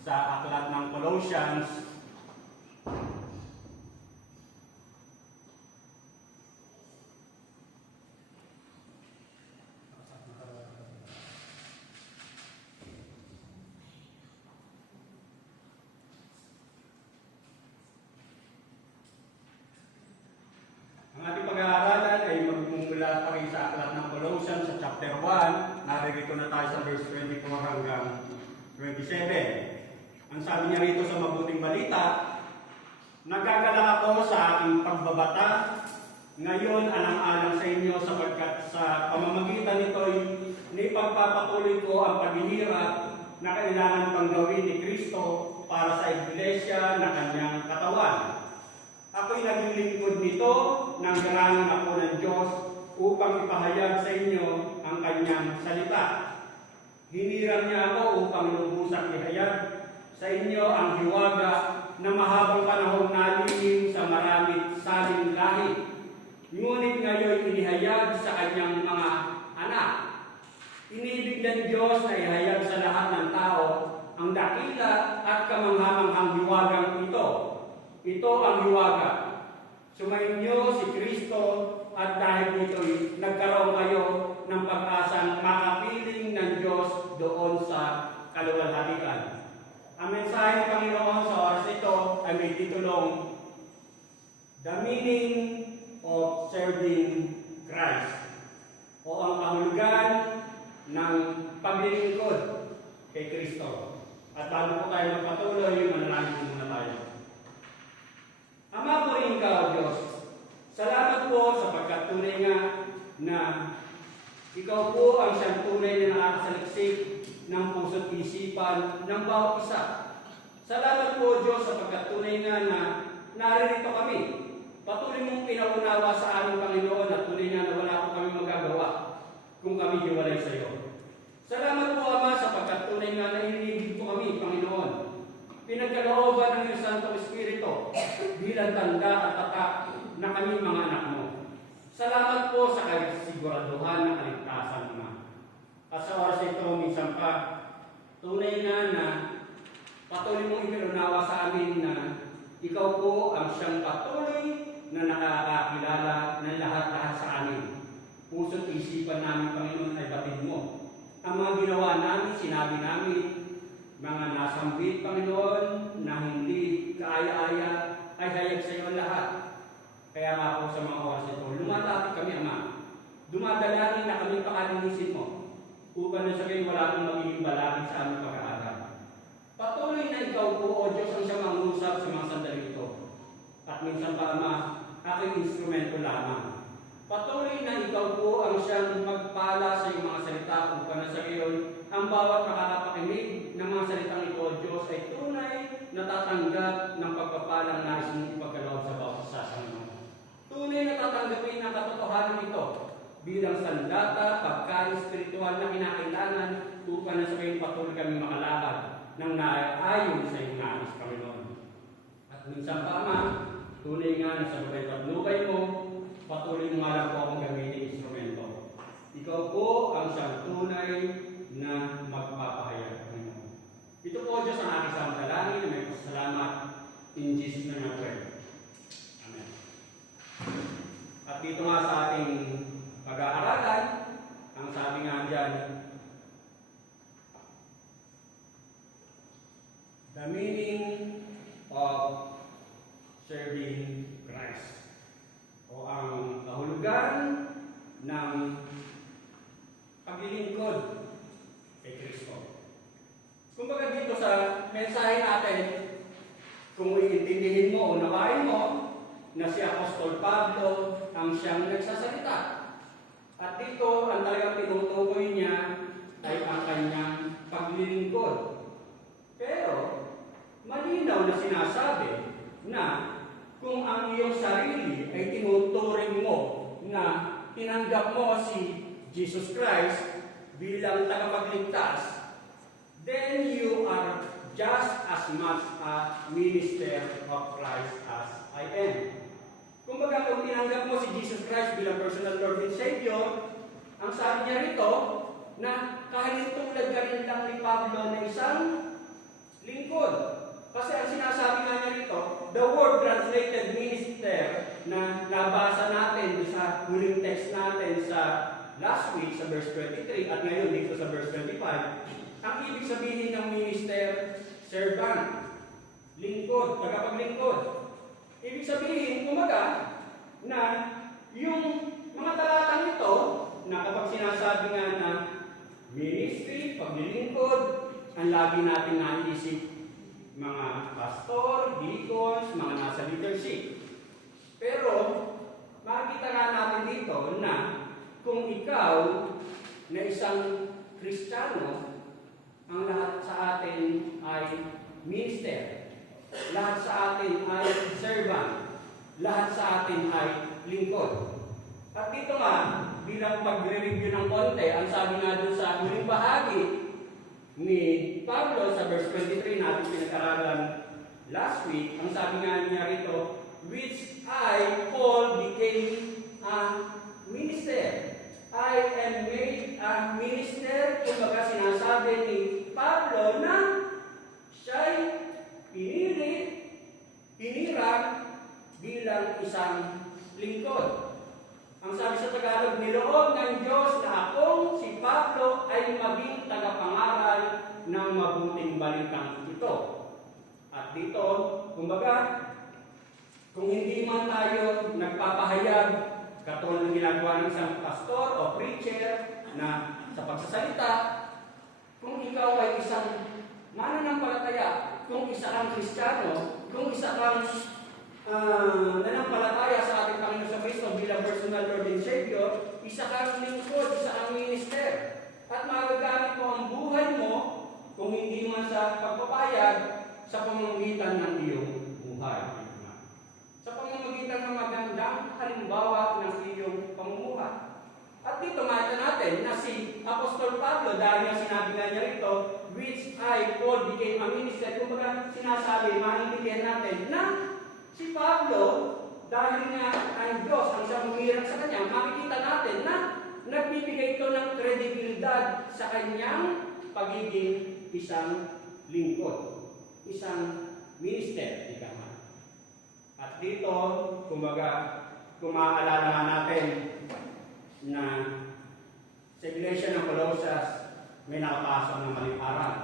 sa aklat ng Colossians. Ang ating pag-aaralan ay magmumula pa rin sa aklat ng Colossians sa chapter 1. Naririto na tayo sa verse 24 hanggang 27. Ang sabi niya rito sa mabuting balita, nagagalak ako sa aking pagbabata. Ngayon, alang-alang sa inyo sapagkat sa pamamagitan nito'y naipagpapatuloy ko ang paghihirap na kailangan pang gawin ni Kristo para sa iglesia na kanyang katawan. Ako'y naging lingkod nito nang garangan ako ng Diyos upang ipahayag sa inyo ang kanyang salita. Hinirang niya ako upang lubusang ihayag sa inyo ang hiwaga na mahabang panahon nalilin sa maraming saling lahi. Ngunit ngayon inihayag sa kanyang mga anak. Inibig ng Diyos na ihayag sa lahat ng tao ang dakila at kamanghamanghang hiwagang ito. Ito ang hiwaga. Sumainyo si Kristo at dahil dito'y nagkaroon kayo ng pag-asang makapiling ng Diyos doon sa kaluwalhatian. Ang mensahe ng Panginoon sa oras ito ay may titulong The Meaning of Serving Christ, o ang kahulugan ng paglilingkod kay Kristo. At bago po tayo magpatuloy, manalangin muna tayo. Ama po rin ka, O Diyos, salamat po sapagkat tunay nga na ikaw po ang siyang tunay na nakakasaliksik ng puso't isipan ng bawat isa. Salamat po, Diyos, sapagkat tunay nga na naririto kami. Patuloy mong pinaunawa sa aming Panginoon at tunay nga na wala po kami magagawa kung kami hiwalay sa iyo. Salamat po, Ama, sapagkat tunay nga na inibig po kami, Panginoon. Pinagkalooban ng iyong Santo Espiritu bilang tanda at tatak na kami mga anak mo. Salamat po sa kasiguraduhan ng kaligtasan, Ama. At sa oras ito, minsan pa, tunay na patuloy mong ipinunawa sa amin na ikaw po ang siyang patuloy na nakakakilala ng lahat-lahat sa amin. Puso't isipan namin, Panginoon, ay batid mo. Ang mga ginawa namin, sinabi namin, mga nasambit, Panginoon, na hindi kaaya-aya, ay hayag sa iyo lahat. Kaya nga po sa mga oras ito, lumalapit kami, Ama. Dumadalangin na kami pakalinisin mo, upang na sabihin wala akong magiging balakid sa aming pag-aaral. Patuloy na ikaw po, O Diyos, ang siyang mangusap sa mga sandali ito. At minsan pa, Ama, aking instrumento lamang. Patuloy na ikaw po ang siyang magpala sa iyong mga salita upang na sa iyon ang bawat makakapakinig ng mga salitang ito, O Diyos, ay tunay na tatanggap ng pagpapalang nais mong ipagkaloob sa bawat isa sa mga. Tunay na tatanggapin ang katotohanan ito bilang sandata, pagkain spiritual na kinakailangan upang na sa iyon patuloy kami makalakad ng naayon sa iyong nais, Panginoon. At minsan pa, Ama, tunay nga na sa buhay paglugay mo, patuloy mo nga lang po akong gamitin instrumento. Ikaw po ang siyang tunay na magpapahayag. Ito po, Diyos, ang aking samdalangin na may pasalamat in Jesus' name I pray. Amen. At dito nga sa ating pag-aaralan, ang sabi nga dyan, The Meaning of Serving Christ, o ang kahulugan ng paglilingkod kay Kristo. Kumbaga dito sa mensahe natin, kung iintindihin mo o nawain mo na si Apostol Pablo ang siyang nagsasalita. At dito, ang talagang tinutukoy niya ay ang kanyang paglilingkod. Pero, malinaw na sinasabi na kung ang iyong sarili ay tinuturing mo na tinanggap mo si Jesus Christ bilang tagapagligtas, then you are just as much a minister of Christ as I am. Kumbaga, kung tinanggap mo si Jesus Christ bilang personal Lord and Savior, ang sabi niya rito, na kahit tulad ka rin lang ni Pablo na isang lingkod, last week sa verse 23 at ngayon dito sa verse 25, ang ibig sabihin ng minister, servant, lingkod, tagapaglingkod. Ibig sabihin, kumaga, na yung mga talatang ito, na kapag sinasabi nga na ministry, paglilingkod, ang lagi natin naisip mga pastor, deacons, mga nasa leadership. Pero, makikita nga natin dito na kung ikaw na isang Kristiyano, ang lahat sa atin ay minister, lahat sa atin ay servant, lahat sa atin ay lingkod. At dito nga, bilang pagre-review ng konti, ang sabi nga doon sa huling bahagi ni Pablo sa verse 23 natin pinag-aralan last week, ang sabi nga niya rito, which I, Paul, became a minister. I am made a minister. Kumbaga sinasabi ni Pablo na siya'y pinili, pinirag bilang isang lingkod. Ang sabi sa Tagalog, niloob ng Diyos na akong si Pablo ay maging tagapangaral ng mabuting balitang ito. At dito, kumbaga, kung hindi man tayo nagpapahayag katulad ng ginagawa ng isang pastor o preacher na sa pagsasalita, kung ikaw ay isang mananampalataya, kung isa kang Kristiyano, kung isa kang nanampalataya sa ating Panginoon sa Kristo bilang personal Lord and Savior, isa kang lingkod, isa kang minister. At magagamit mo ang buhay mo, kung hindi man sa pagpapayag, sa pamamagitan ng iyong buhay. Sa pamamagitan ng magandang halimbawa ng iyong pamumuhay. At dito makita natin na si Apostol Pablo, dahil nga sinabi nga niya rito, which I, Paul, became a minister, kumbaga sinasabi, maintindihan natin na si Pablo, dahil nga ang Diyos ang siyang humirang sa kanya, makikita natin na nagbibigay ito ng kredibilidad sa kanyang pagiging isang lingkod, isang minister, ika nga. At dito, kumbaga, kung maaalala nga natin na sa Iglesia ng Colossus, may nakapasok ng maliparan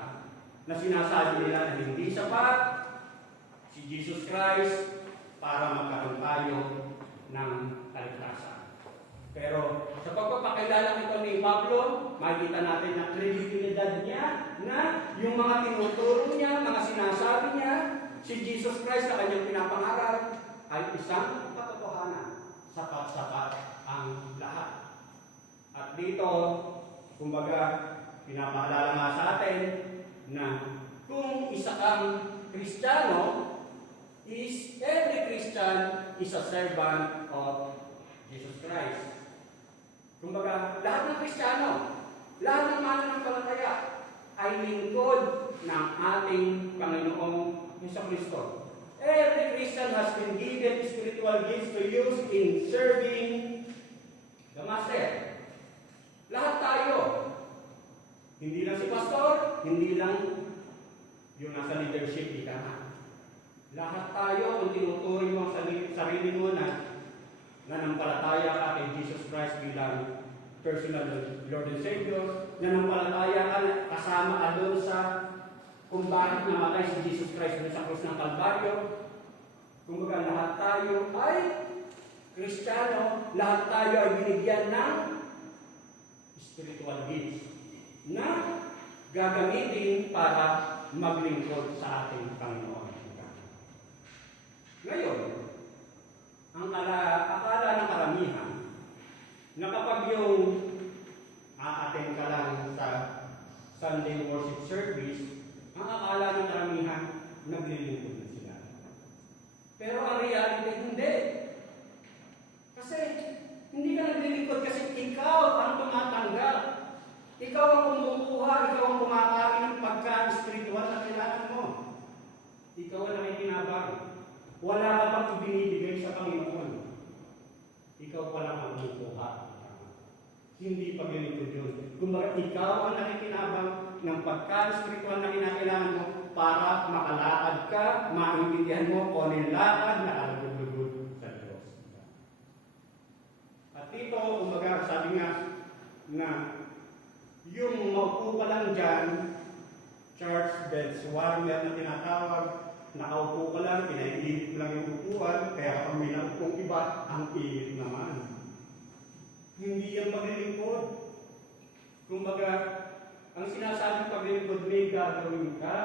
na sinasabi nila na hindi sapat si Jesus Christ para magkaroon tayo ng kaligtasan. Pero sa pagpapakilala nito ni Pablo, makikita natin na kredibilidad niya na yung mga tinuturo niya, mga sinasabi niya, si Jesus Christ na kanyang pinapangaral ay isang katotohanan. Sapat-sapat ang lahat. At dito, kumbaga, pinapaalala nga sa atin na kung isa kang Kristiyano, every Christian is a servant of Jesus Christ. Kumbaga, lahat ng Kristiyano, lahat ng mananampalataya ay lingkod ng ating Panginoong Jesucristo. Every Christian has been given spiritual gifts to use in serving the Master. Lahat tayo. Hindi lang si pastor, hindi lang yung nasa leadership, ika nga. Lahat tayo, kung tinuturing mo ang sarili mo na nanampalataya ka kay Jesus Christ bilang personal Lord and Savior, nanampalataya ka kasama ka doon sa kung bakit namatay si Jesus Christ doon sa krus ng Kalbaryo. Kumbaga lahat tayo ay Kristiyano, lahat tayo ay binigyan ng spiritual gifts na gagamitin para maglingkod sa ating Panginoon. Ngayon, ang akala ng karamihan na kapag yung aaten ka lang sa Sunday worship service, ang akala ng karamihan, naglilingkod na sila. Pero ang reality, hindi. Kasi hindi ka naglilingkod kasi ikaw ang tumatanggap. Ikaw ang kumukuha, ikaw ang kumakain ng pagkain spiritual na kailangan mo. Ikaw ang nakikinabang. Wala ka pang ibinibigay sa Panginoon. Ikaw pa lang ang kumukuha. Hindi paglilingkod yun. Kumbaga, ikaw ang nakikinabang ng pagkain spiritual na kinakailangan mo para makalakad ka, maintindihan mo kung ano yung lakad na kalugod sa Diyos. At dito, kumbaga, sabi nga, na yung maupo ka lang dyan, Charles Benz Warner na tinatawag, nakaupo ka lang, pinainit mo lang yung upuan, kaya kapag may naupong iba, ang init naman. Hindi yan paglilingkod. Kumbaga, ang sinasabing paglilingkod may gagawin ka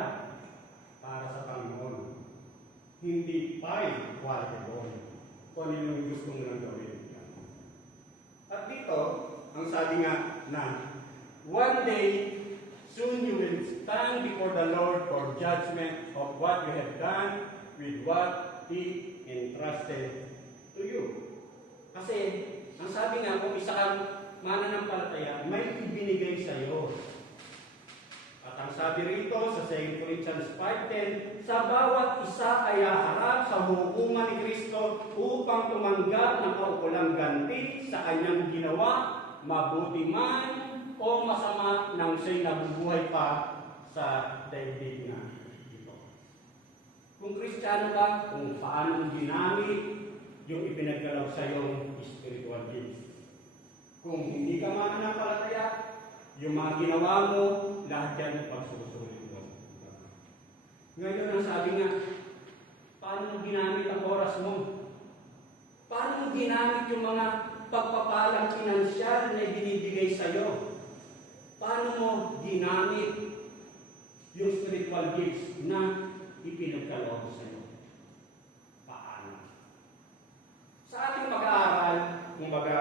para sa Panginoon. Hindi pa'y quality kung ano yung gusto mo lang gawin. At dito, ang sabi nga na, one day, soon you will stand before the Lord for judgment of what you have done with what He entrusted to you. Kasi, ang sabi nga, kung isa kang mananampalataya, may ibinigay sa iyo. At ang sabi rito sa 2 Corinthians 5:10, sa bawat isa ay haharap sa hukuman ni Kristo upang tumanggap ng kaukulang ganti sa kanyang ginawa, mabuti man o masama nang siya'y nabubuhay pa sa daigdig na ito. Kung Kristiyano ka, kung paano mo ginamit yung ipinagkalaw sa iyong spiritual gifts. Kung hindi ka mananampalataya, yung mga ginawa mo, lahat yan pagsusulit mo. Ngayon ang sabi nga, paano mo ginamit ang oras mo? Paano mo ginamit yung mga pagpapalang pinansyal na binibigay sa iyo? Paano mo ginamit yung spiritual gifts na ipinagkaloob sa iyo? Paano? Sa ating mag-aaral, kumbaga,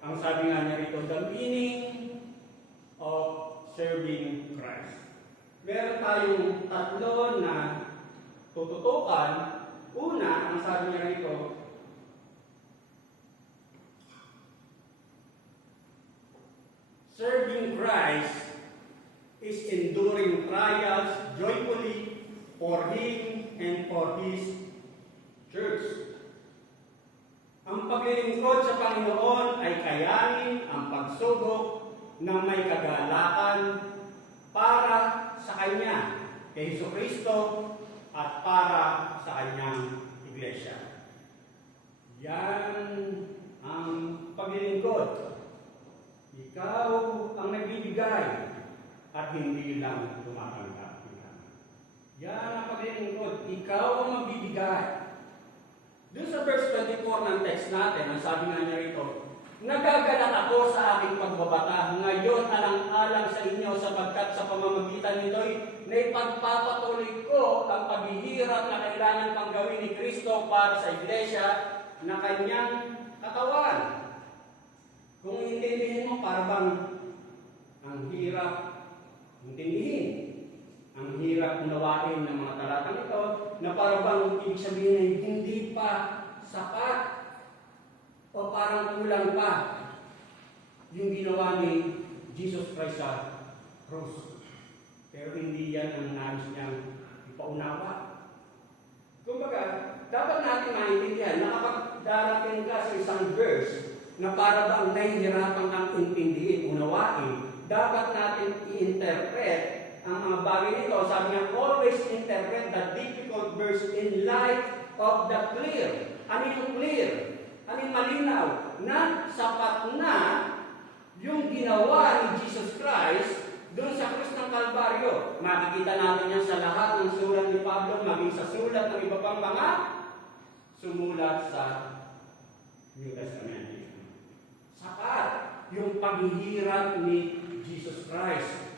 ang sabi nga niya rito, the meaning of serving Christ. Meron tayong tatlo na tututukan. Una, ang sabi niya rito, serving Christ is enduring trials joyfully for Him and for His church. Ang paglilingkod sa Panginoon ay kayanin ang pagsubok ng may kagalakan para sa Kanya, kay Jesucristo, at para sa Kanyang Iglesia. Yan ang paglilingkod. Ikaw ang nagbibigay at hindi lang tumatanggap. Yan ang paglilingkod. Ikaw ang magbibigay. Doon sa verse 24 ng text natin, ang sabi nga niya rito, nagagalak ako sa aking pagbabata, ngayon alang-alang sa inyo sapagkat sa pamamagitan nito'y naipagpapatuloy ko ang paghihirap na kailangan pang gawin ni Kristo para sa Iglesia na Kanyang katawan. Kung intindihin mo, parang ang hirap intindihin. Ang hirap unawain ng mga talatang ito na parang ibig sabihin ay hindi pa sapat o parang kulang pa yung ginawa ni Jesus Christ sa cross. Pero hindi yan ang nais niyang ipaunawa. Kumbaga, dapat natin maintindihan na kapag darating ka sa isang verse na para bang nahihirapan kang intindihin, unawain, dapat natin i-interpret ang mga bagay nito. Sabi nga, always interpret the difficult verse in light of the clear. Ano yung clear? Ano yung malinaw? Na sapat na yung ginawa ni Jesus Christ doon sa krus ng Kalbaryo. Makikita natin yan sa lahat ng sulat ni Pablo, maging sa sulat ng iba pang mga sumulat sa New Testament. Sapat yung paghihirap ni Jesus Christ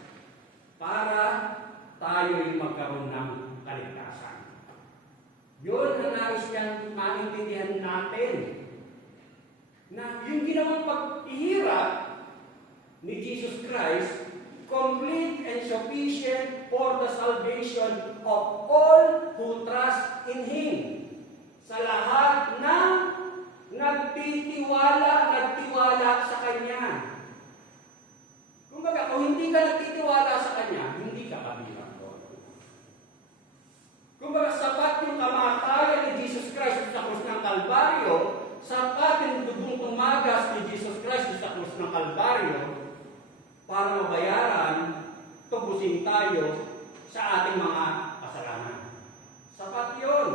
para tayo'y magkaroon ng kaligtasan. Yun ang nais niyang maintindihan natin. Na yung ginawang paghihirap ni Jesus Christ, complete and sufficient for the salvation of all who trust in Him. Sa lahat na nagtitiwala sa Kanya. Kumbaga, kung hindi ka nagtitiwala sa Kanya, hindi ka kabilang doon. Kumbaga, sapat yung kamatayan ni Jesus Christ sa krus ng Kalbaryo, sapat yung dugong tumagas ni Jesus Christ sa krus ng Kalbaryo para mabayaran, tubusin tayo sa ating mga kasalanan. Sapat yun.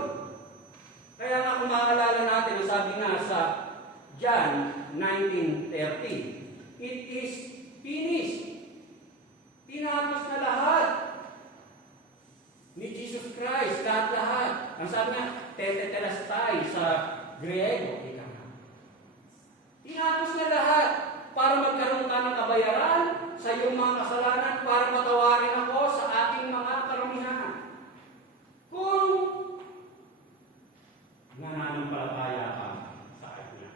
Kaya nga kung maalala natin, sabi nga sa John 19:30, it is Christ, lahat-lahat. Ang sabi nga, tetetelestai sa Griego. Tinapos na lahat para magkaroon ka ng kabayaran sa iyong mga kasalanan para patawarin ako sa aking mga karumihan. Kung nananampalataya ka sa Kanya.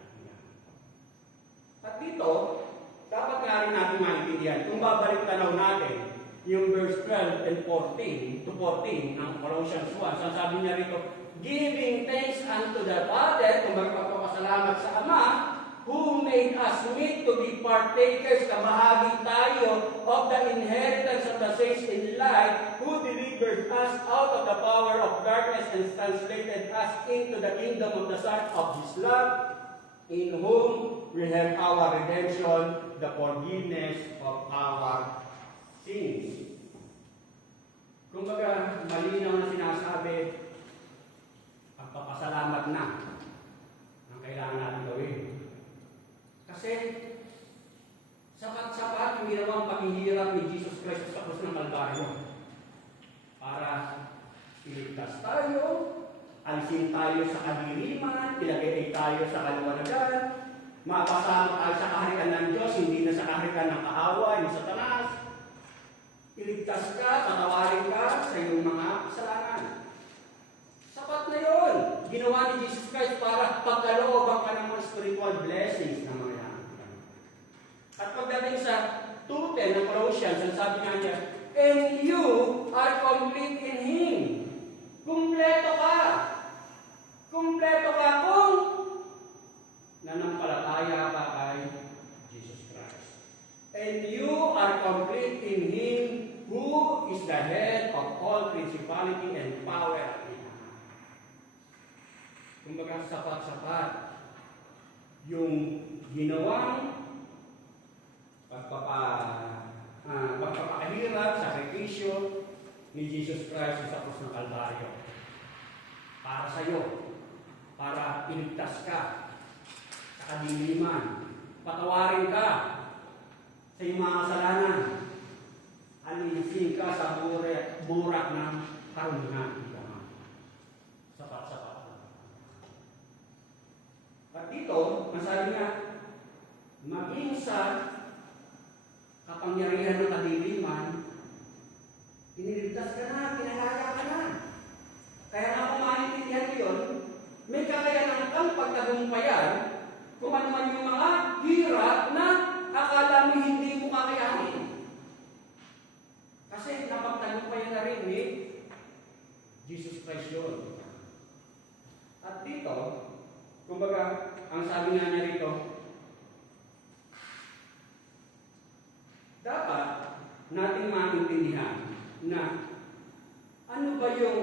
At dito, dapat nga rin natin maintindihan. Kung babalik tanaw natin, yung verse 12 and 14 to 14 ng Colossians 1, sabi niya rito, giving thanks unto the Father, kung magpapasalamat sa Ama, who made us meet to be partakers, kabahagi tayo of the inheritance of the saints in light, who delivered us out of the power of darkness and translated us into the kingdom of the Son of His love, in whom we have our redemption, the forgiveness of our sins. Kumbaga, malinaw na sinasabi, pagpapasalamat na ang kailangan natin gawin. Kasi, sapat-sapat yung ginawang paghihirap ni Jesus Christ sa krus ng Kalbaryo para iligtas tayo, alisin tayo sa kadiliman, ilagay tayo sa kaliwanagan, mapasama tayo sa kaharian ng Diyos, hindi na sa kaharian ng kaaway, ni Satanas. Iligtas ka, patawarin ka sa iyong mga kasalanan. Sapat na yun. Ginawa ni Jesus Christ para pagkalooban ka ng mga spiritual blessings ng mga yan. At pagdating sa 2:10 ng Colossians, ang sabi nga niya, and you are complete in Him. Kumpleto ka. Kumpleto ka kung nanampalataya ka kay Jesus Christ. And you are complete in Him who is the head of all principality and power. Kumbaga sapat-sapat yung ginawang pagpapahirap, sakripisyo ni Jesus Christ sa krus ng Kalbaryo. Para sa iyo, para iligtas ka sa kadiliman, patawarin ka sa iyong mga kasalanan, alisin ka sa burak ng karunungan. Sapat-sapat. At dito, masabi nga, maging sa kapangyarihan ng kadiliman, iniligtas ka na, kinalaya ka na. Kaya nga kung maintindihan ko yun, may kakayanan kang pagtagumpayan kung ano man yung mga hirap na akala mo hindi mo kakayanin. Kasi napagtagumpayan na rin ni Jesus Christ yun. At dito, kumbaga, ang sabi nga niya rito, dapat nating maintindihan na ano ba yung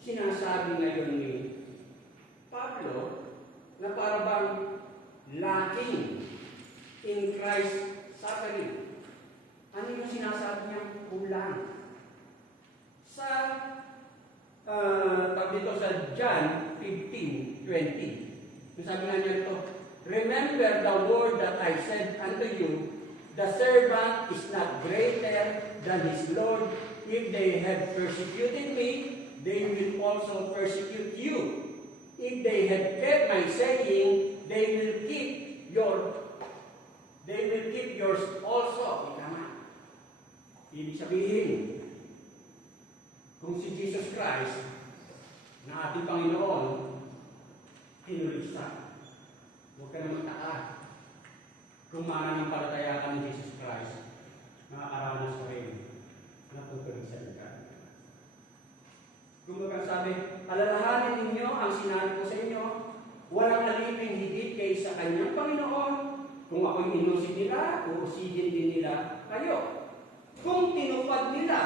sinasabi ngayon ni Pablo na para bang lacking in Christ suffering. Ano yung sinasabi niyang kulang? Sa dito sa John 15:20, sabi nga niya ito, remember the word that I said unto you, the servant is not greater than his Lord. If they have persecuted me, they will also persecute you. If they have kept my saying, they will keep yours also. Ikama. Ibig sabihin, kung si Jesus Christ na ating Panginoon, tinulista. Huwag ka na magtaka. Kung mananampalataya ka ni Jesus Christ, makakaranas ko rin na pagpagsalit ka. Kung sabi, alalahanin ninyo ang sinabi ko sa inyo, walang aliping higit kaysa kanyang Panginoon. Kung ako'y inusin nila, uusigin din nila kayo. Kung tinupad nila,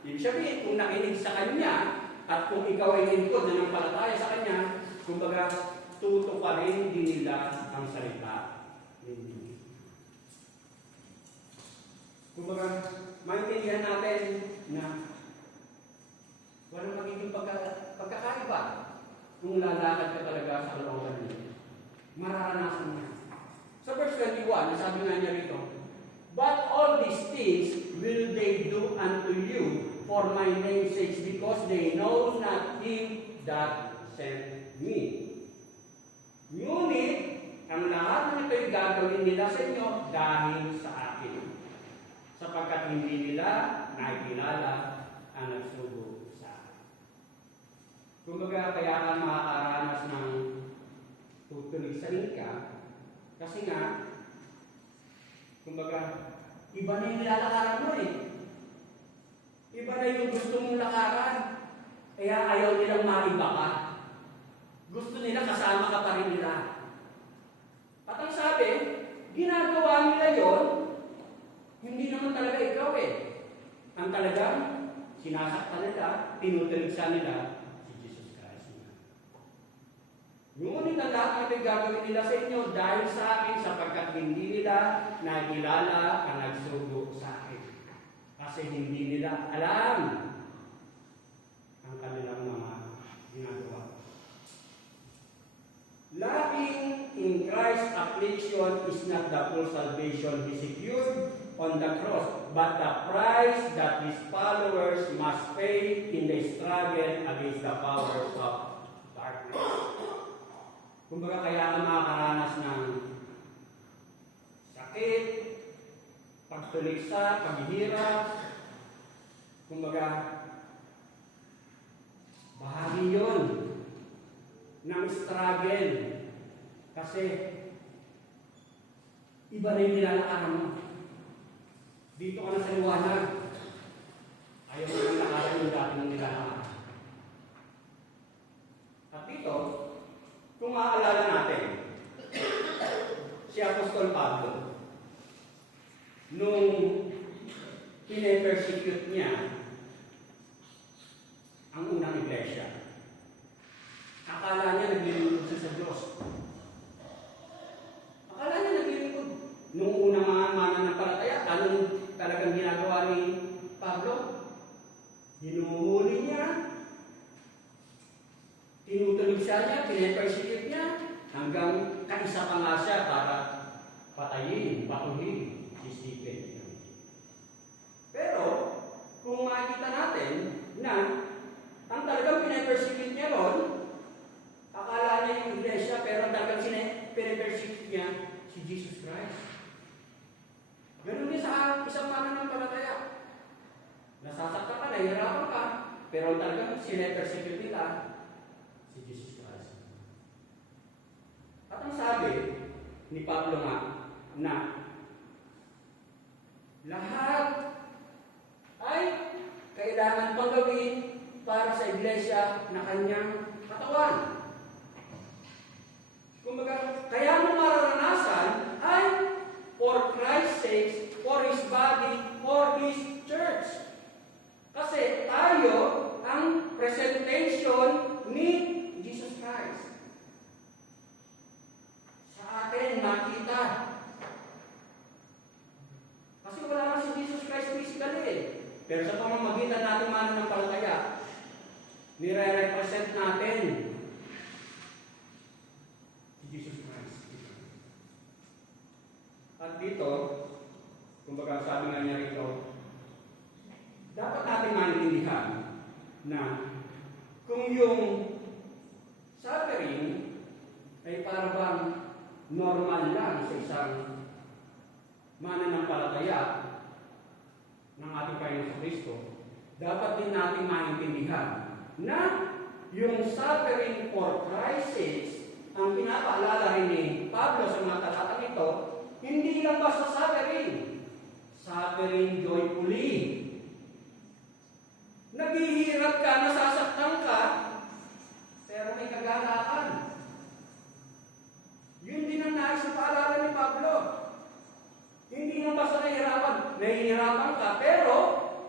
ibig sabihin, kung nakinig sa Kanya, at kung ikaw ay lingkod na nampalataya sa Kanya, kumbaga, tutuparin din nila ang salita. Kumbaga, maintindihan natin na walang magiging pagkakaiba kung lalakad ka talaga sa kalooban niya. Mararanasan niya. Sa verse 21, sabi nga niya rito, but all these things will they do unto you for my name's sake, because they know not him that sent me. Ngunit, ang lahat ng ito'y gagawin nila sa inyo dahil sa akin, sapagkat hindi nila nakikilala ang nagsugo sa akin. Kumbaga, kaya ka makakaranas ng tutuligsain ka, kasi nga, kumbaga, iba na yung nilalakaran mo eh. Iba na yung gusto mong lakaran. Kaya ayaw nilang maiba ka. Gusto nila kasama ka pa rin nila. At ang sabi, ginagawa nila yon, hindi naman talaga ikaw eh. Ang talagang sinasaktan nila, tinutuligsan nila si Jesus Christ. Ngunit ang lahat ng gagawin nila sa inyo dahil sa akin, sapagkat hindi nila nakilala ang nagsugo sa akin. Kasi hindi nila alam ang kanilang mga ginagawa. Loving in Christ's affliction is not the full salvation he secured on the cross, but the price that his followers must pay in the struggle against the powers of darkness. Kumbaga kaya ka makakaranas ng sakit, pagtuliksa, paghihirap, kumbaga bahagi yun ng struggle. Kasi iba na yung nilalakaran mo. Dito ka na sa liwanag. Ayaw mo nang lakaran yung dati mong nilalakaran. At dito, kung maaalala natin, si Apostol Pablo, nung pine-persecute niya ang unang iglesia, akala niya naglilingkod siya sa Diyos. Akala niya naglilingkod. Nung unang mga mananampalataya, anong talagang ginagawa ni Pablo? Hinuhuli niya, tinutuligsa niya, pine-persecute niya, hanggang kaisa pa nga siya para patayin, patuhin si Stephen. Pero, kung makikita natin na ang talagang pine-persecute niya ron, akala niya yung iglesia, pero talagang pine-persecute niya si Jesus Christ. Ganun din sa isang mananampalataya. Nasasaktan ka, nahihirapan ka, pero talagang pine-persecute nila si Jesus Christ. At ang sabi ni Pablo nga, na lahat ay kailangan pang gawin para sa iglesia na kanyang katawan. Kumbaga, kaya mo mararanasan ay for Christ's sake, for His body, for His church. Kasi tayo ang presentation ni Jesus Christ. Sa atin makita. Kasi wala nga si Jesus Christ physically eh. Pero sa pamamagitan natin mananampalataya, nire-represent natin si Jesus Christ. At dito, kumbaga sabi nga niya rito, dapat natin maintindihan na kung yung suffering ay parang normal lang sa isang mananampalataya ng ating Panginoon Kristo, dapat din natin maintindihan na yung suffering for Christ's sake, ang pinapaalala rin ni Pablo sa mga talatang ito, hindi lang basta suffering. Suffering joyfully. Naghihirap ka, nasasaktan ka, pero may kagalakan. Yun din ang nais na paalala ni Pablo. Hindi lang basta nahihirapan ka, pero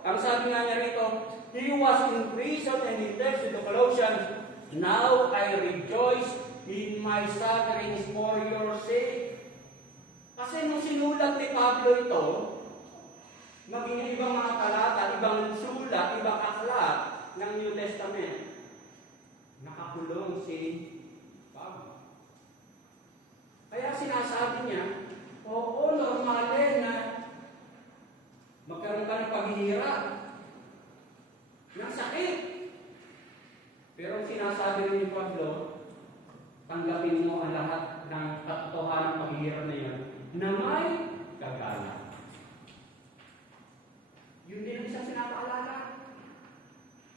ang sabi nga niya rito, he was in prison and he tells to the Colossians, now I rejoice in my sufferings for your sake. Kasi nung sinulat ni Pablo ito, maging ibang mga talata, ibang sulat, ibang aklat ng New Testament, nakakulong si Pablo. Kaya sinasabi niya, oo, normal na magkaroon ka ng paghihirap. ng sakit. Pero sinasabi rin ni Pablo, tanggapin mo ang lahat ng katotohanan ng paghihirap na yan na may kagala. Yun din ang isang sinapaalala.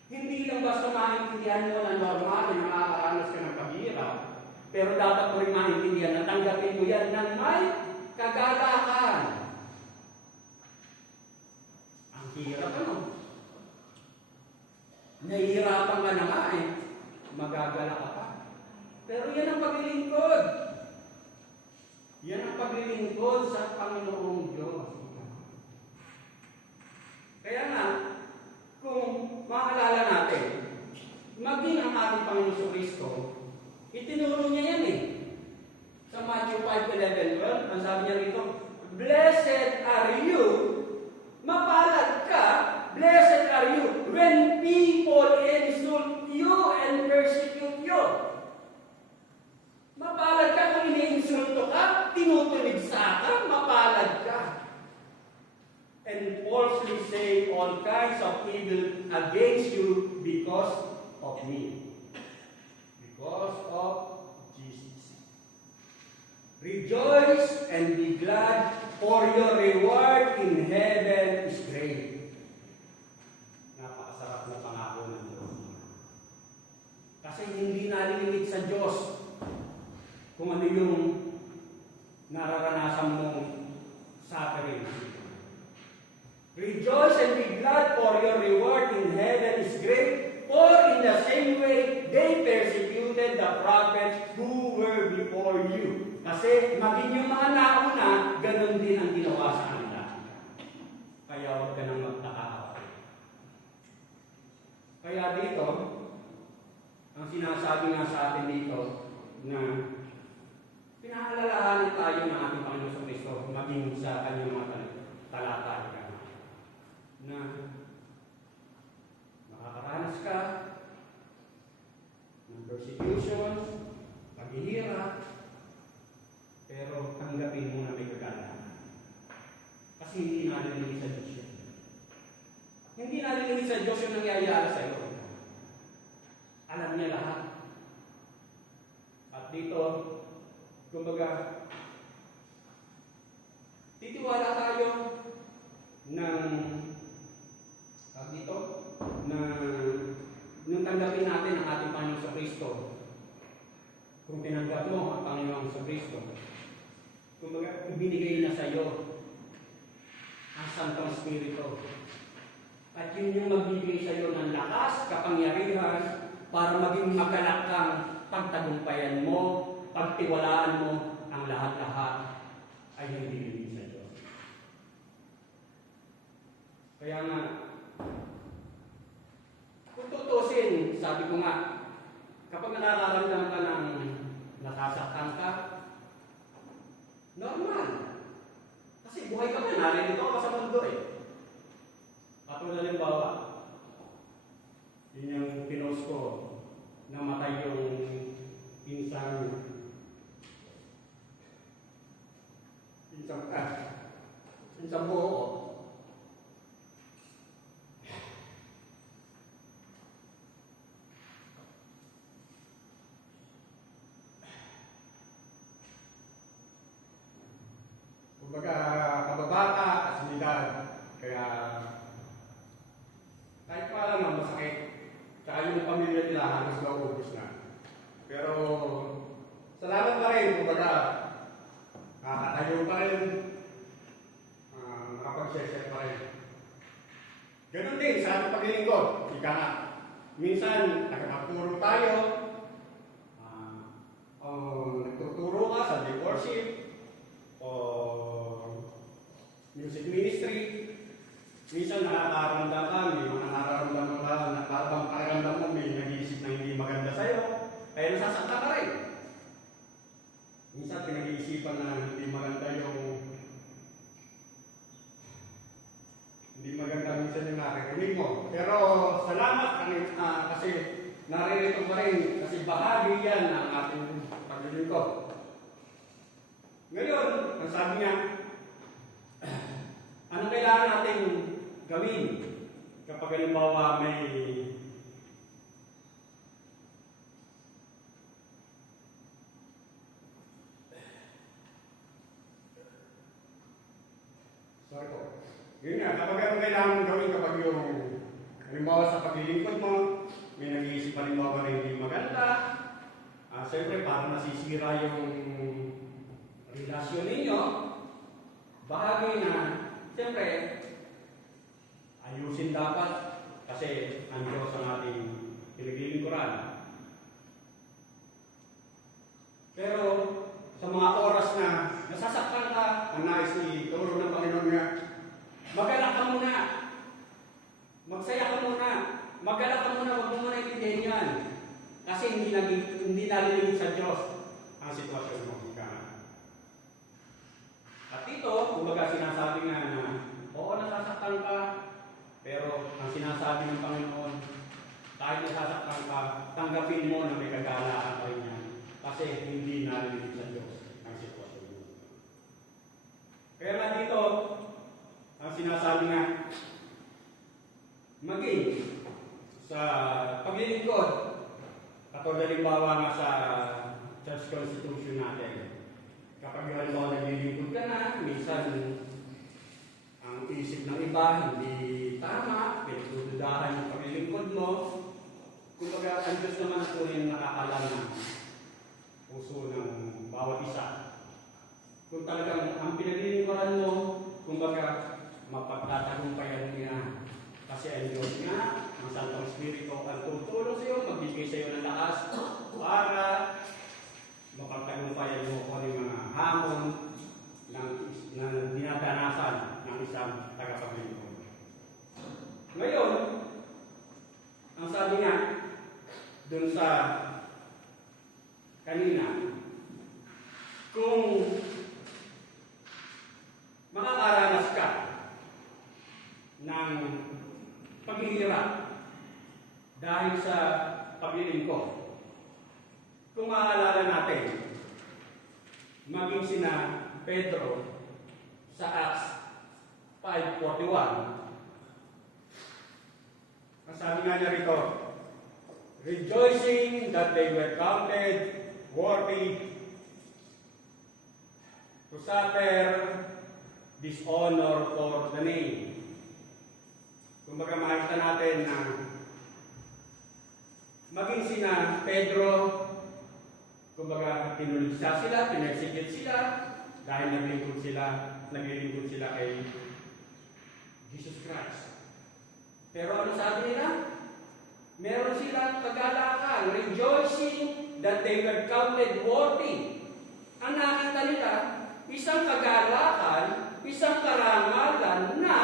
Hindi lang basta maintindihan mo na normal na nakakaranas ka ng paghihirap, pero dapat mo rin maintindihan na tanggapin mo yan ng may kagalakan. Ang hirap ano? Nahihirapan ka na nga eh. Magagala ka pa. Pero yan ang paglilingkod. Yan ang paglilingkod sa Panginoong Diyos. Kaya nga, kung maalala natin, maging ang ating Panginoon Kristo, itinuro niya yan eh. Sa Matthew 5:11, ang sabi niya rito, blessed are you, mapalad ka, blessed are you, when people insult you and persecute you. Mapalad ka kung iniinsulto ka, tinutuligsa ka, mapalad ka. And falsely say all kinds of evil against you because of me. Because of Jesus. Rejoice and be glad, for your reward in heaven is great. Napakasarap na pangako ng Diyos. Kasi hindi nalilimit sa Diyos kung ano yung nararanasan mong suffering. Rejoice and be glad, for your reward in heaven is great, for in the same way they persecuted the prophets who were before you. Kasi maging yung mga nauna, ganun din ang ginawa sa kanila. Kaya huwag ka nang magtaka. Kaya dito, ang sinasabi nga sa atin dito, na pinaalalahanan tayo ng ating Panginoon Kristo, maging sa kanyang mga talata. Na makakaranas ka ng persecution, paghihirap, pero tanggapin mo na may kagalakan. Kasi hindi nalilinis sa Diyos yun. Hindi nalilinis sa Diyos yung nangyayari sa iyo. Alam niya lahat. At dito, kumbaga, titiwala tayo ng dito, na nung tanggapin natin ang ating Panginoon sa Kristo, kung tinanggap mo ang Panginoon sa Kristo, kumbaga, ibinigay na sa iyo ang Santong Espiritu. At yun yung magbibigay sa iyo ng lakas, kapangyarihan, para maging magalak kang pagtagumpayan mo, pagtiwalaan mo, ang lahat-lahat ay hindi sa Diyos. Kaya nga, kung tutusin, sabi ko nga, kapag nakakaramdam ka ng nasasaktan ka, normal. Kasi buhay ka pa, naririto ka sa mundo eh. Katulad halimbawa, yun yung pinost ko, namatay yung pinsang buo ko. Kumbaga, kababata, kasunidad. Kaya, kahit pa lang ang masakit, tsaka yung pamilya nila halos maubos na. Pero, salamat pa rin, kumbaga, nakatayo pa rin, nakapag-share pa rin. Ganun din, sa ating paglilingkod, ika nga. Minsan, nakakaturo tayo, nagtuturo ka sa worship, o music ministry. Minsan nakakaramdam ka, may mga nararamdaman ka, nakakaramdam mo, may nag-iisip na hindi maganda sa'yo, kaya nasasakta ka rin. Minsan pinag-iisipan na hindi maganda minsan yung nakikrinig mo. Pero salamat kasi naririto pa rin, kasi bahagi yan ng ating paglilingkod. Ngayon, ang sabi niya, ano kailangan natin gawin? kapag halimbawa may sorry po. Yun nga, kapag ano kailangan gawin kapag yung halimbawa sa paglilingkod mo, may nag-iisip halimbawa na hindi maganda, siyempre parang nasisira yung relasyon ninyo, bahagi na siyempre ayusin dapat kasi ang Diyos ang ating pinaglilingkuran. Pero sa mga oras na nasasaktan ka, ang nais ni Turo ng Panginoon nga, magalak ka muna. Magsaya ka muna. Magalak ka muna, huwag mo muna itindihin yan. Kasi hindi naliligid sa Diyos ang sitwasyon mo. At dito, kumbaga sinasabi nga na, oo, nasasaktan ka, pero ang sinasabi ng Panginoon, kahit nasasaktan ka, tanggapin mo na may kagalaan pa rin yan. Kasi hindi naliligid sa Diyos ang sitwasyon mo. Kaya nga dito, ang sinasabi nga, maging sa paglilingkod, katulad halimbawa nga sa Church Constitution natin. Kapag halimbawa naglilingkod ka na, minsan ang isip ng iba hindi tama, pinagdududahan yung paglilingkod mo. Kumbaga, ang Diyos naman ang tunay na nakakalam ng puso ng bawat isa. Kung talagang ang pinaglilingkuran mo, kumbaga, mapagtatagumpayan niya. Kasi ang Diyos nga, ang Santong Espiritu ang tutulong sa iyo, magbibigay sa iyo ng lakas para mapagtagumpayan mo kung ano mga hamon na dinadanasan ng isang tagapaglingkod. Ngayon, ang sabi nga dun sa kanina, kung makakaranas ka ng paghihirap dahil sa paglilingkod, kung maaalala natin, maging sina Pedro sa Acts 5:41, ang sabi nga niya rito, rejoicing that they were counted worthy to suffer dishonor for the name. Kumbaga makita natin na maging sina Pedro, kumbaga tinulisya sila, pinersigit sila, dahil naglilingkod sila kay Jesus Christ. Pero ano sabi nila? Meron silang kagalakan, rejoicing that they were counted worthy. Ang nakita nila, isang kagalakan, isang karangalan na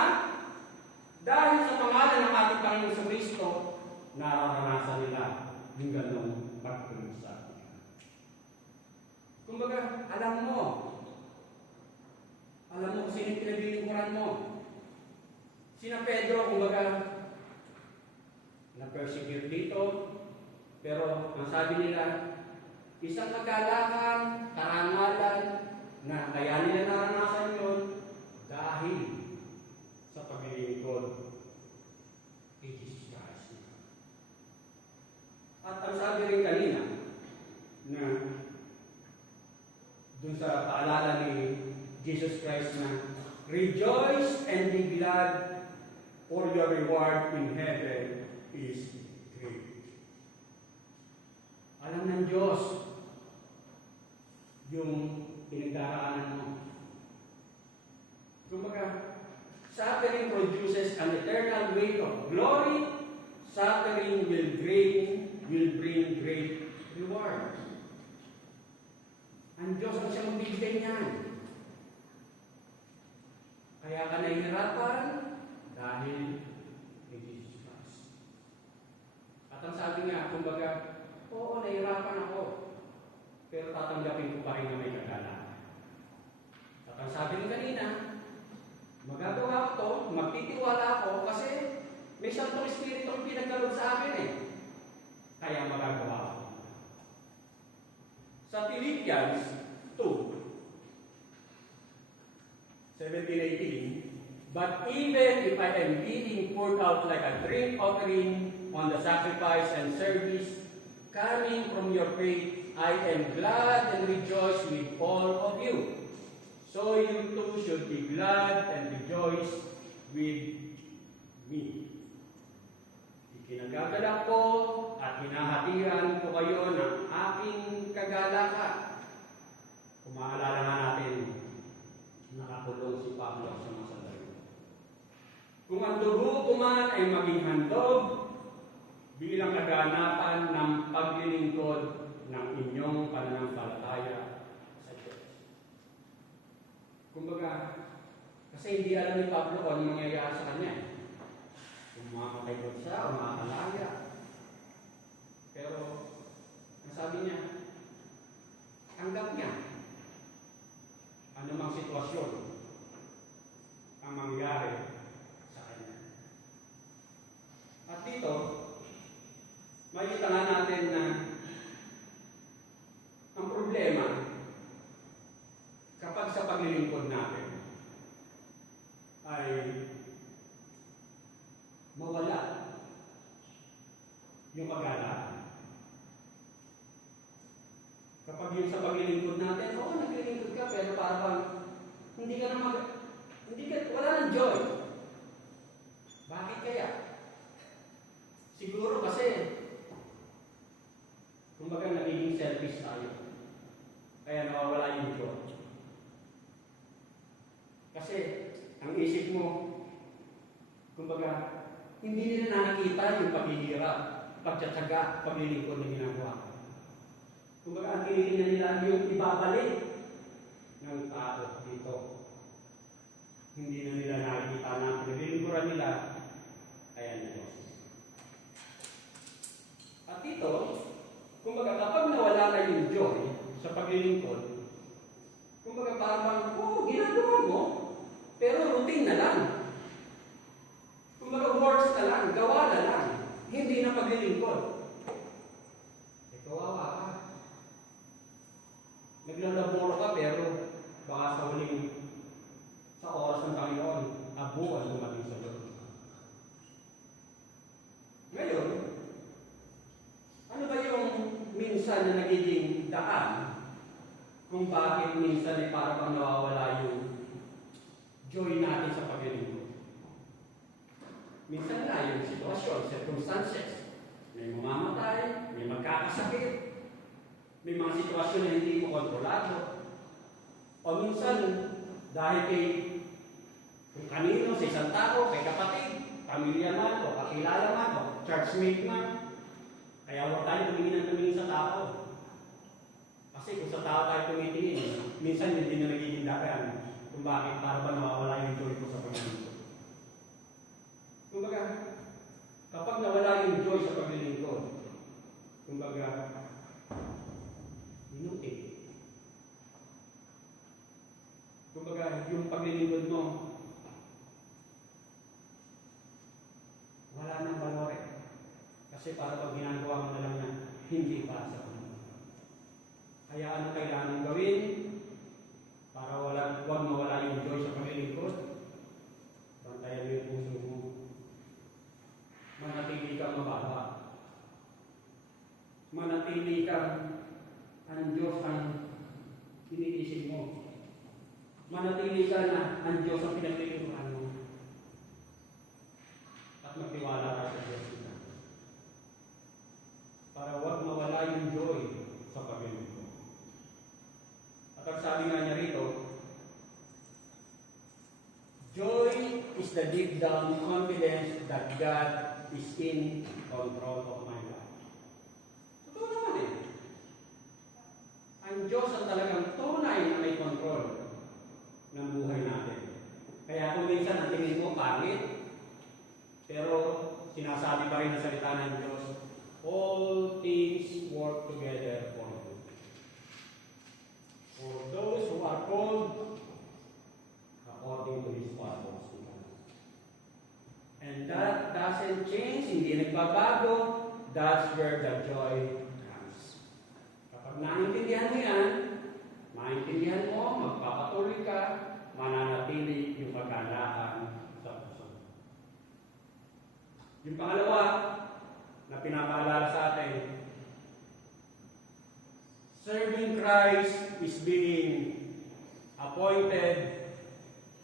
dahil sa pangalan ng ating Panginoong Kristo, nararanasan nila yung ganong pagkulusay. Kumbaga, alam mo kung sino pinaglilingkuran mo. Sina Pedro, kumbaga, na-persecute dito, pero ang sabi nila, isang kagalakan, karangalan, na kaya nila naranasan yun dahil sa paglilingkod kay Jesus Christ. At ang sabi rin kanina, na dun sa paalala ni Jesus Christ na, rejoice and be glad, for your reward in heaven is great. Alam ng Diyos yung pinagdaraanan mo. Kumbaga, suffering produces an eternal weight of glory. Suffering will bring great reward. Ang Diyos ang siyang magbibigay niyan. Kaya ka nahihirapan dahil kay Jesus Christ. At ang sabi nga, kumbaga, oo, nahihirapan ako, pero tatanggapin ko pa rin na may kagalakan. At ang sabi rin kanina, magagawa ko to, magtitiwala ako kasi may Santong Espiritu ang pinagkaloob sa akin eh. Kaya magagawa ko. Sa Philippians 2:17-18, But even if I am being poured out like a drink offering on the sacrifice and service coming from your faith, I am glad and rejoice with all of you. So you too should be glad and rejoice with me. Ikinagagalak ko at hinahatiran ko kayo ng aking kagalakan. Kung maalala nga natin, nakakulong si Pablo sa mga sandali. Kung ang dugo ko man ay maging handog bilang kaganapan ng paglilingkod ng inyong pananampalataya sa Diyos. Kumbaga, kasi hindi alam ni Pablo kung ano mangyayari sa kanya. Kung makakatagot siya o makakalaya. Pero, nasabi niya, tanggap niya. Ano mang sitwasyon ang mangyari sa kanya. At dito, makikita nga natin na ang problema kapag sa paglilingkod natin ay mawala yung kagalakan. Kapag yung sa paglilingkod natin, oo, naglilingkod ka, pero parang hindi ka wala ng joy. Bakit kaya? Siguro kasi, kumbaga nagiging selfish tayo. Kaya nawawala yung joy. Kasi, ang isip mo, kumbaga, hindi nila nakikita yung paghihirap, pagtsatsaga, paglilingkod na ginagawa. Kumbaga, ang tinitingnan nila yung ibabalik ng tao dito. Hindi na nila nakikita na pinaglilingkuran nila ay ang Diyos. At dito, kumbaga, kapag nawala na yung joy sa paglilingkod, kumbaga, parang, ginagawa mo, pero routine na lang. Kumbaga, works na lang, gawa na lang, hindi na paglilingkod. Kawawa ka. Naglalaboro ka, pero baka sa oras ng Panginoon, abuan dumating sa Diyos. Ngayon, ano ba yung minsan na nagiging daan kung bakit minsan ay parang nawawala yung joy natin sa paglilingkod? Minsan na yung sitwasyon, circumstances. May mamamatay, may magkakasakit, may mga sitwasyon na hindi mo kontrolado. O minsan, dahil kay kung kanino, sa isang tao, kay kapatid, pamilya man, o kakilala man, o churchmate man, kaya huwag tayo tumingin sa tao. Kasi kung sa tao tayo tumitingin, minsan hindi na nagiging dakan kung bakit para ba nawawala yung joy ko sa paglilingkod. Kumbaga, kapag nawala yung joy sa paglilingkod, kumbaga, inutin. Kumbaga, yung paglilingkod mo, wala nang valore. Kasi para pag ginagawa mo na lang na hindi para sa Panginoon. Kaya ano kailangan mong gawin para huwag mawala yung joy sa paglilingkod? Bantayan mo yung puso mo. Manatili kang mababa. Manatili kang ang Diyos ang iniisip mo. Manatili ka na ang Diyos ang pinaglilingkuran mo. At magtiwala ka sa Diyos. Para huwag mawala yung joy sa paglilingkod. At ang sabi nga niya rito, joy is the deep down confidence that God is in control of my life. Totoo naman eh. Ang Diyos ang talagang tunay na may control ng buhay natin. Kaya kung minsan ang tingin mo pangit, pero sinasabi pa rin ng salita ng Diyos, all things work together for good. For those who are called according to His purpose. And that doesn't change, hindi nagbabago. That's where the joy comes. Kapag naintindihan mo yan, maintindihan mo, magpapatuloy ka, mananatili yung pagkalakan Yung pangalawa na pinapaalala sa atin, serving Christ is being appointed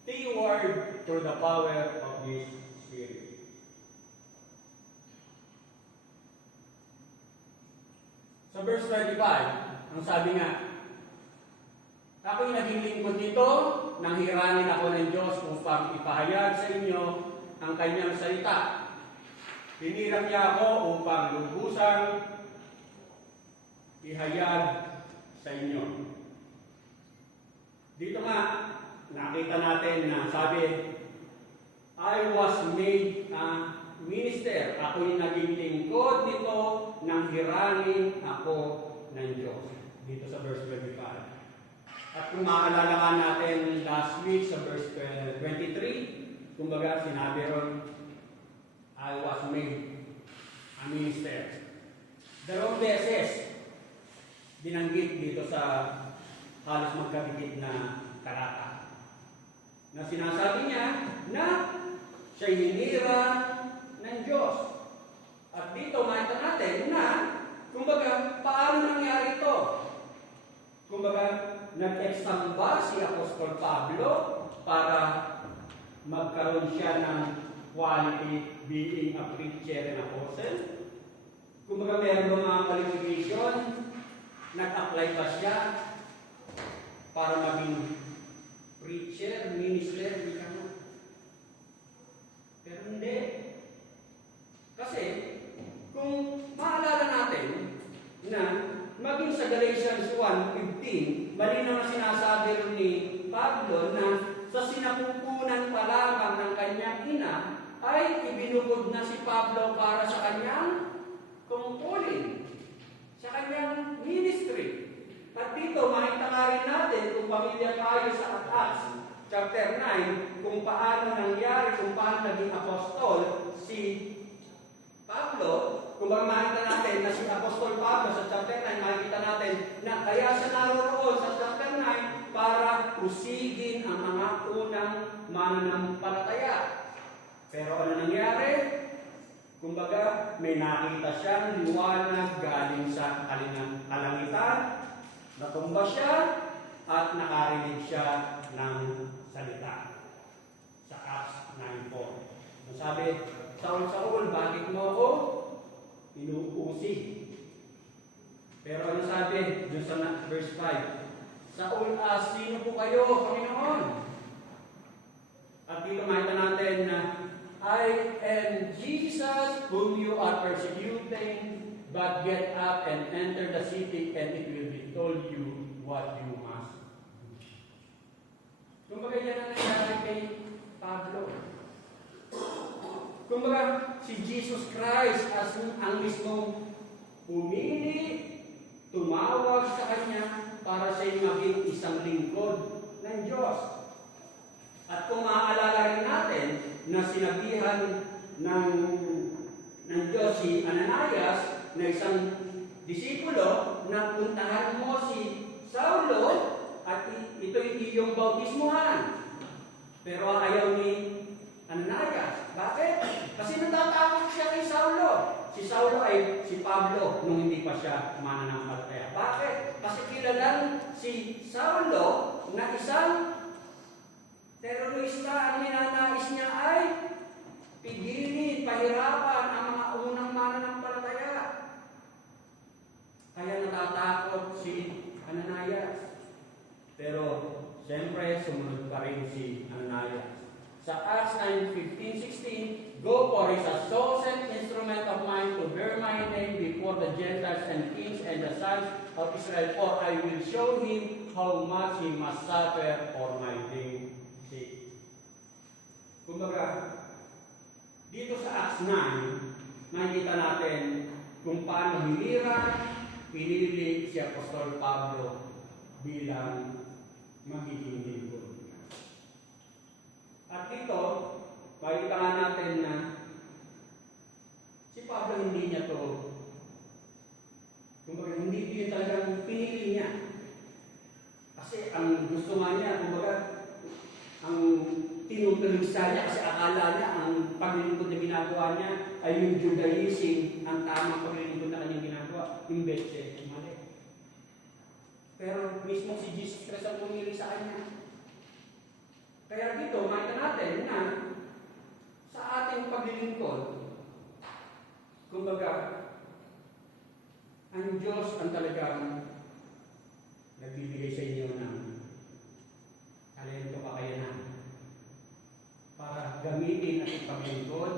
toward through the power of His Spirit. Sa verse 25, ang sabi nga, ako'y naging lingkod nito, nang hiranin ako ng Diyos upang ipahayag sa inyo ang kanyang salita. Hinirang niya ako upang lubusang ihayag sa inyo. Dito nga, nakita natin na sabi, I was made a minister. Ako'y naging lingkod nito nang hiranin ako ng Diyos. Dito sa verse 25. At kung maaalala ka natin last week sa verse 23, kumbaga sinabi ron, I was made a minister. Dalawang beses binanggit dito sa halos magkadikit na talata. Na sinasabi niya na siya'y hinira ng Diyos. At dito makita natin na, kumbaga, paano nangyari ito? Kumbaga, nag-examba si Apostol Pablo para magkaroon siya ng quality being a preacher and apostle. Kumbaga meron ba mga qualification, nag-apply ba siya para maging preacher, minister, hindi ka na. Pero hindi. Kasi, kung maalala natin na maging sa Galatians 1:15, malinaw na sinasabi rin ni Pablo na sa sinapupunan pa lamang ng kanyang ina ay ibinukod na si Pablo para sa kanyang tungkulin, sa kanyang ministry. At dito, makita nga rin natin kung pamilya tayo sa Acts chapter 9, kung paano nangyari, kung paano naging apostol si Pablo. Kung makita natin na si Apostol Pablo sa chapter 9, makikita natin na kaya siya naroon sa chapter 9 para usigin ang mga unang mananampalataya. Pero ano nangyari? Kumbaga, may nakita siyang liwanag galing sa kalangitan, natumba siya, at nakarinig siya ng salita. Sa Acts 9:4. Sabi, Saul, bakit mo ako inuusig? Pero ano sabi? Dun sa verse 5, Saul, sino po kayo, Panginoon? At dito makita natin na, I am Jesus whom you are persecuting, but get up and enter the city, and it will be told you what you must do. Kumbaga yan ang nangyari kay Pablo. Kumbaga, si Jesus Christ as ang mismong pumili, tumawag sa Kanya para siya'y maging isang lingkod ng Diyos. At kung maaalala rin natin na sinabihan ng Diyos si Ananias na isang disipulo na puntahan mo si Saulo at ito'y iyong bautismuhan. Pero ayaw ni Ananias. Bakit? Kasi natatakot siya kay Saulo. Si Saulo ay si Pablo nung hindi pa siya mananampalataya. Bakit? Kasi kilalang si Saulo na isang terorista. Ang ninanais niya ay pigilin, pahirapan ang mga unang mananampalataya. Kaya natatakot si Ananias. Pero siyempre sumunod pa rin si Ananias. Sa Acts 9:15-16, go, for he is a chosen instrument of mine to bear my name before the Gentiles and kings and the sons of Israel, for I will show him how much he must suffer for my name's sake. Kumbaga, dito sa Acts 9, makikita natin kung paano pinili si Apostol Pablo bilang magiging lingkod. At dito, makikita nga natin na si Pablo hindi niya to, kumbaga hindi din talagang pinili niya. Kasi ang gusto nga niya, kumbaga, ang tinutulisa niya kasi akala niya ang paglilingkod na ginagawa niya ay yung Judaism ang tamang paglilingkod na kanyang ginagawa. Imbes siya, mali. Pero mismo si Jesus Christ ang pumili sa kanya. Kaya dito, makita natin na sa ating paglilingkod, kumbaga, ang Diyos ang talagang nagbibigay sa inyo ng talento, kakayanan para gamitin at ipaglingkod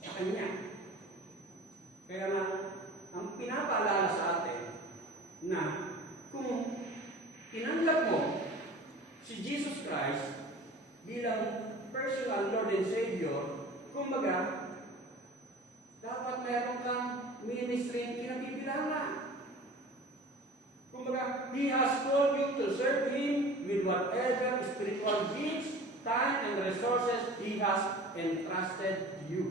sa Kanya. Kaya nga, ang pinapaalala sa atin na kung tinanggap mo si Jesus Christ bilang personal Lord and Savior, kumbaga, dapat meron kang ministry na kinabibilangan. Kumbaga, He has called you to serve Him with whatever spiritual gifts, time, and resources He has entrusted you.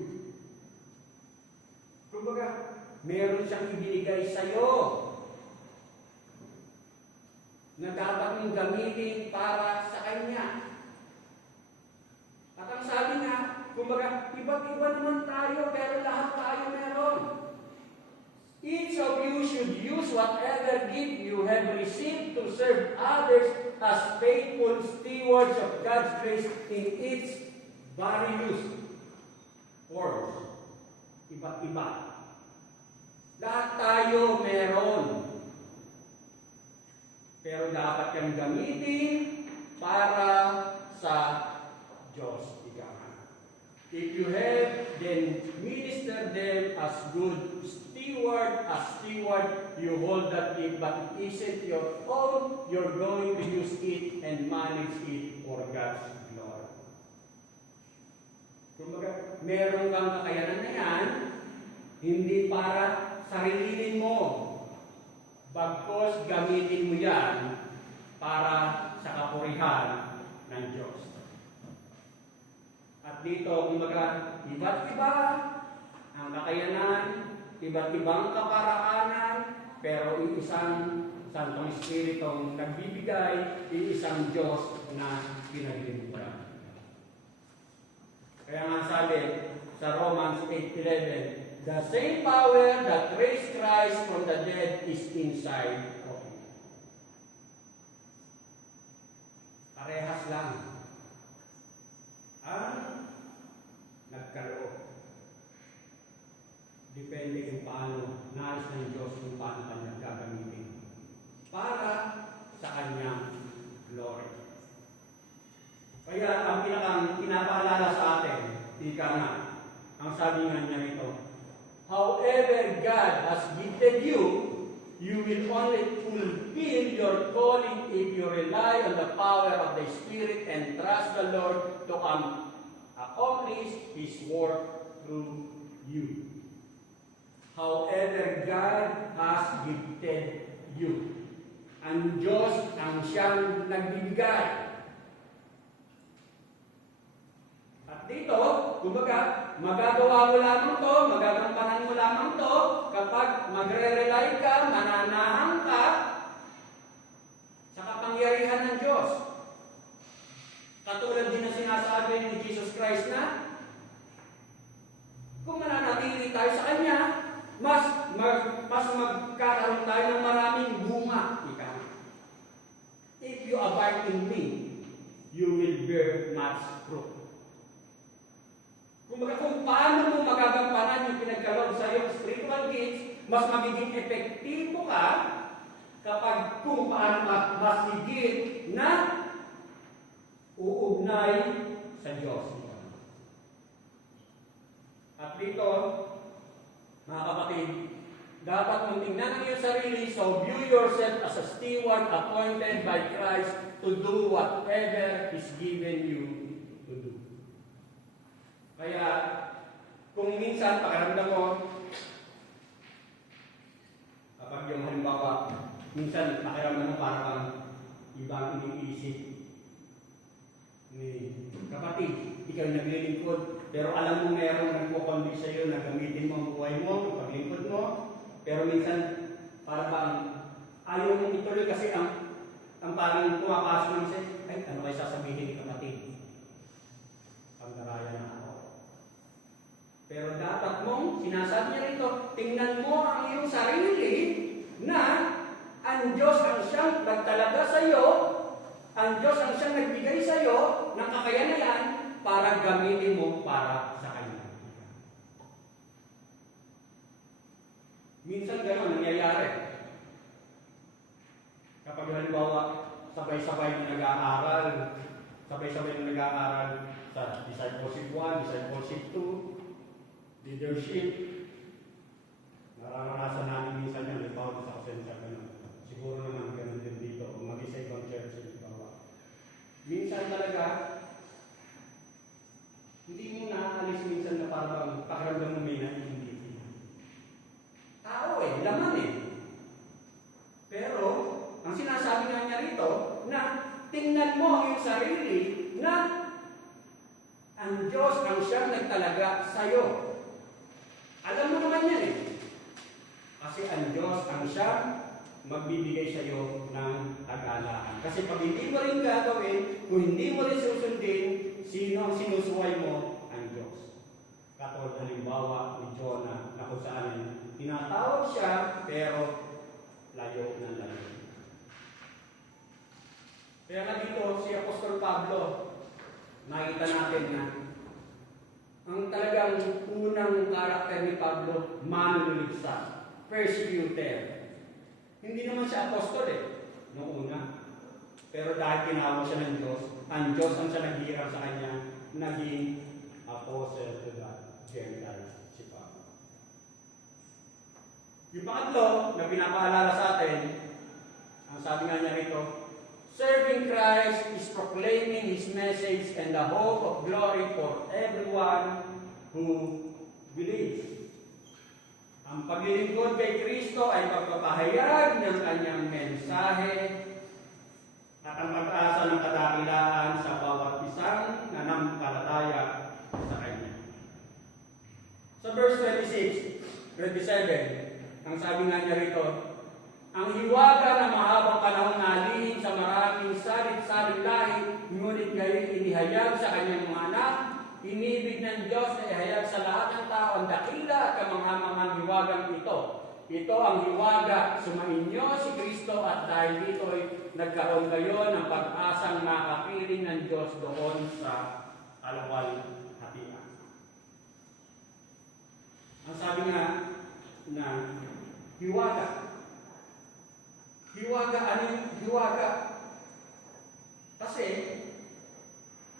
Kumbaga, meron siyang ibinigay sa iyo na dapat mong gamitin para sa Kanya. At ang sabi nga, kumbaga, iba't-iba naman tayo, pero lahat tayo meron. Each of you should use whatever gift you have received to serve others as faithful stewards of God's grace in its various forms. Iba't-iba. Lahat tayo meron. Pero dapat kang gamitin para sa Diyos. If you have, then minister them as good steward, you hold that gift, but it isn't your own. You're going to use it and manage it for God's glory. Kumbaga, meron kang kakayanan na yan, hindi para sarilinin mo. Bagkos gamitin mo yan para sa kapurihan ng Diyos. At dito, kumbaga, iba't-iba ang kakayanan, iba't-ibang kaparaanan, pero isang Santong Espiritong nagbibigay, isang Diyos na pinaglingkuran. Kaya nga sabi sa Romans 8:11, the same power that raised Christ from the dead is inside of you. Parehas lang. Nagkaroon. Depende kung paano nais ng Diyos kung paano kanya gagamitin para sa kanyang glory. Kaya ang pinapaalala sa atin, ika nga, ang sabi nga niya rito, however God has gifted you, you will only fulfill your calling if you rely on the power of the Spirit and trust the Lord to accomplish His work through you. However, God has gifted you. Ang Diyos ang siyang nagbibigay. At dito, kumbaga, magagawa mo lamang to, magagampanan mo lamang to kapag magre-rely ka, mananahan ka sa kapangyarihan ng Diyos. Katulad din na sinasabi ni Jesus Christ na kung mananatili tayo sa Kanya, mas magkakaroon tayo ng maraming bunga. If you abide in me, you will bear much fruit. Kung paano mo magagampanan yung pinagkaloob sa iyong spiritual gifts, mas magiging epektibo ka kapag kung paano mas higit na uugnay sa Diyos. At dito, mga kapatid, dapat mong tingnan ang iyong sarili, so view yourself as a steward appointed by Christ to do whatever is given you to do. Kaya, kung minsan pakiramdam mo, kapag yung halimbawa, minsan pakiramdam mo parang ibang iniisip. Kapatid, ikaw naglilingkod, pero alam mo merong nagpo-convince sa iyo na gamitin mo ang buhay mo, ang paglingkod mo, pero minsan, para bang ayaw mong ituloy kasi ang parang pumapasok ng isa, ay, ano kayo sasabihin ni kapatid? Pagdaraya na ako. Pero dapat mong, sinasabi niya rito, tingnan mo ang iyong sarili na ang Diyos ang siyang nagtalaga sa iyo, ang Diyos ang siyang nagbigay sa iyo ng kakayanan para gamitin mo para sa Kanya. Minsan gano'n nangyayari. Kapag halimbawa, sabay-sabay na nag-aaral, sa Discipleship 1, Discipleship 2, Leadership. Nararanasan namin minsan yan, halimbawa sa Kasensya gano'n. Siguro naman gano'n din dito, maging sa ibang church, halimbawa. Minsan talaga, hindi mo naaalis minsan na parang pakiramdam mo may naiintindihan. Tao laman Pero, ang sinasabi nga niya rito, na tingnan mo ang iyong sarili na ang Diyos ang siyang nagtalaga sa iyo. Alam mo naman yan Kasi ang Diyos ang siyang magbibigay sa iyo ng tagalaan. Kasi pag hindi mo rin gagawin, kung hindi mo rin susundin, sino ang sinusuway mo? Ang Diyos. Katulad halimbawa ni Jonah na kung saan tinatawag siya, pero layo ng layo. Kaya nga dito, si Apostol Pablo, nakita natin na ang talagang unang karakter ni Pablo, manunuligsa, persecutor. Hindi naman siya apostol noong una. Pero dahil tinawag siya ng Diyos, ang Diyos ang siya naghihirap sa kanya, naging apostle to the Gentiles si Pablo. Yung pangatlo na pinapaalala sa atin, ang sabi nga niya rito, serving Christ is proclaiming His message and the hope of glory for everyone who believes. Ang paglilingkod kay Kristo ay pagpapahayag ng kanyang mensahe at ang pag-asa ng kadakilaan sa bawat isang nananampalataya sa Kanya. Sa verse 26, 27, ang sabi nga niya rito, ang hiwaga na mahabang panahon nalihim sa maraming salit-saling lahi, ngunit ngayon inihayag sa kanyang mga anak, inibig ng Diyos na ihayag sa lahat ng tao ang dakila at kamanghamanghang hiwagang ito. Ito ang hiwaga, sumainyo si Kristo at dahil dito ay nagkaroon kayo ng pag-asang makapiling ng Diyos doon sa alawal hatian. Ang sabi nga na hiwaga. Hiwaga, ano yung hiwaga? Kasi,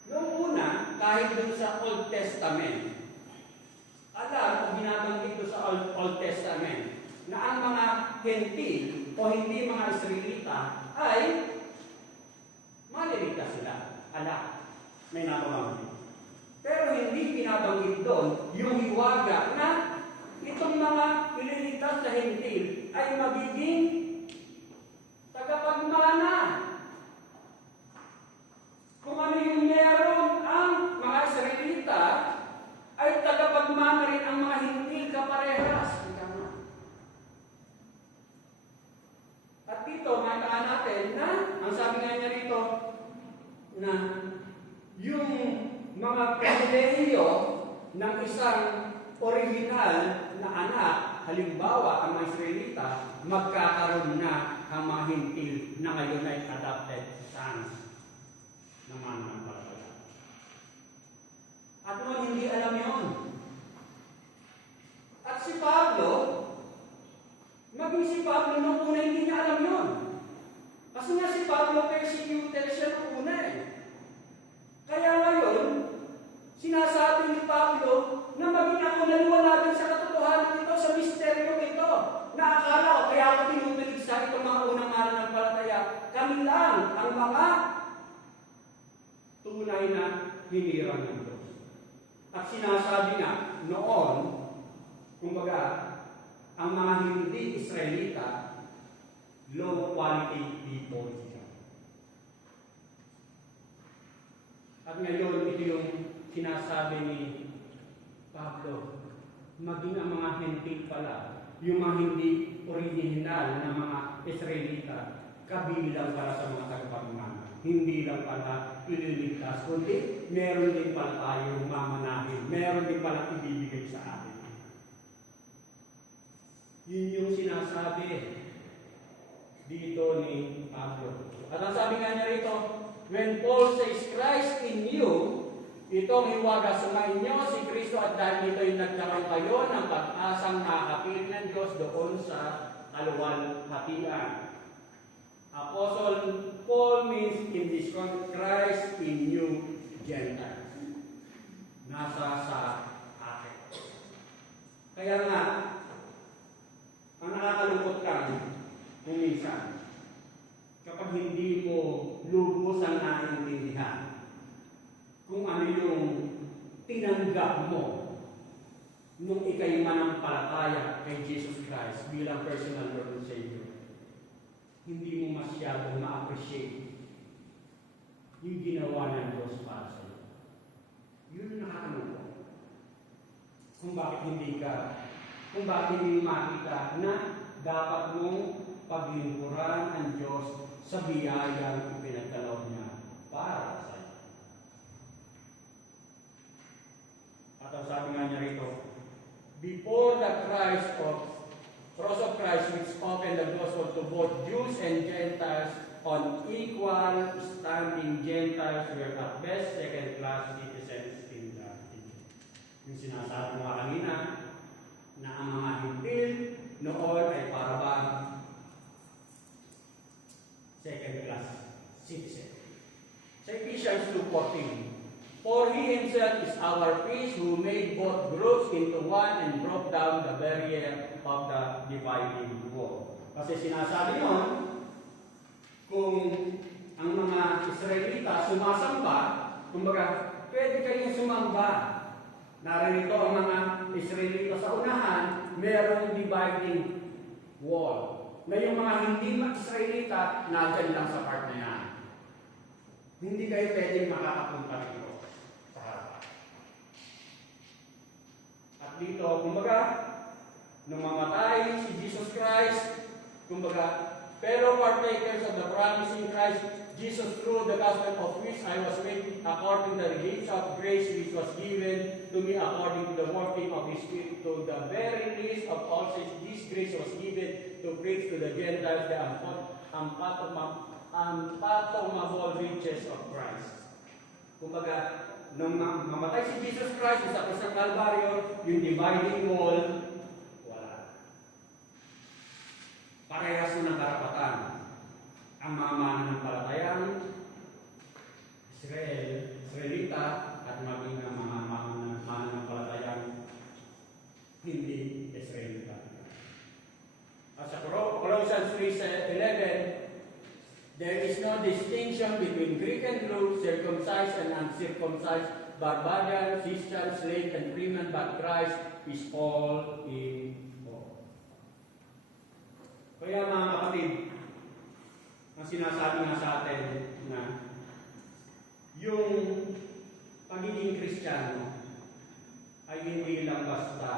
noong una, kahit dun sa Old Testament, alam o binabanggit doon sa Old Testament, na ang mga Hentil o hindi mga Israelita ay maliligtas sila. May napabanggit. Pero hindi binabanggit doon yung hiwaga na itong mga ililigtas na Hentil ay magiging tagapagmana. Kung ano yung meron ang mga Israelita, ay tagapagmana rin ang mga Hentil kaparehas. At dito, makikita natin na, ang sabi nga niya rito, na yung mga pribilehiyo ng isang original na anak, halimbawa ang mga Israelita, magkakaroon na ang mga Hentil na ngayon ay adopted sons ng mananampalataya. At noon hindi alam yon. At si Pablo, maging si Pablo nung una hindi niya alam yon. Kasi nga si Pablo persecuted siya nung una Kaya ngayon, sinasabi ni Pablo na maging ako naliwanagan sa katotohanan ito, sa misteryo ito, na akala ko kaya ako tinutuligsa itong mga unang mananampalataya. Kami lang ang mga tunay na hinirang ng Diyos. At sinasabi nga noon, kumbaga, ang mga hindi Israelita, low quality people sila. At ngayon, ito yung sinasabi ni Pablo, maging ang mga Hentil pala, yung mga hindi original na mga Israelita, kabilang para sa mga tagapagmana. Hindi lang pala ililigtas, kundi meron din pala tayong mamanahin, meron din pala ibibigay ibibigay sa atin. Yun yung sinasabi dito ni Pablo. At ang sabi nga niya rito, when Paul says, Christ in you, itong hiwaga sumainyo si Kristo at dahil dito yung nagkaroon kayo ng pag-asang nakakapil ng Diyos doon sa kaluwalhatian. Apostle Paul means in this context, Christ in you, Gentiles. Nasa sa akin. Kaya nga, ang nakakalungkot ka kung minsan, kapag hindi mo lubusan naintindihan kung ano yung tinanggap mo nung ikay manampalataya kay Jesus Christ bilang personal Lord and Savior, hindi mo masyadong ma-appreciate yung ginawa ng Diyos para sa iyo. Yun ang nakakalungkot. Kung bakit hindi mo makita na dapat mong paglingkuran ang Diyos sa biyayang ipinagkaloob niya para sa iyo. At ang sabi nga niya rito, before the cross of Christ which opened the gospel to both Jews and Gentiles on equal standing, Gentiles were at best second-class citizens in the kingdom. Yung sinasabi mo kanina, na ang mga hintil noon ay parabang second-class citizen. Sa Ephesians 2:14, for he himself is our peace, who made both groups into one and broke down the barrier of the dividing wall. Kasi sinasabi nun, kung ang mga Israelita sumasamba, kumbaga, pwede kayong sumamba. Narito ang mga Israelita sa unahan, merong dividing wall. Na yung mga hindi Israelita, nandyan lang sa part na yan. Hindi kayo pwedeng makakapunta dito sa harapan. At dito, kumbaga, nung mamatay si Jesus Christ, kumbaga, pero partakers of the promise in Christ, Jesus through the gospel of which I was made according to the redemption of grace which was given to me according to the working of His Spirit, to the very least of all says, this grace was given to preach to the Gentiles the unfathomable riches of Christ. Kumbaga, nung mamatay si Jesus Christ sa krus ng Kalbaryo, yung dividing wall, wala. Parehas ng karapatan. Ang mga mananampalatayang Israelita at maging ang mga mananampalatayang hindi Israelita. At sa Colossians 3:11, there is no distinction between Greek and Jew, circumcised and uncircumcised, barbarian, Scythian, slave, and freeman, but Christ is all in all. Kaya mga kapatid, ang sinasabi nga sa atin na yung pagiging Kristiyano ay hindi lang basta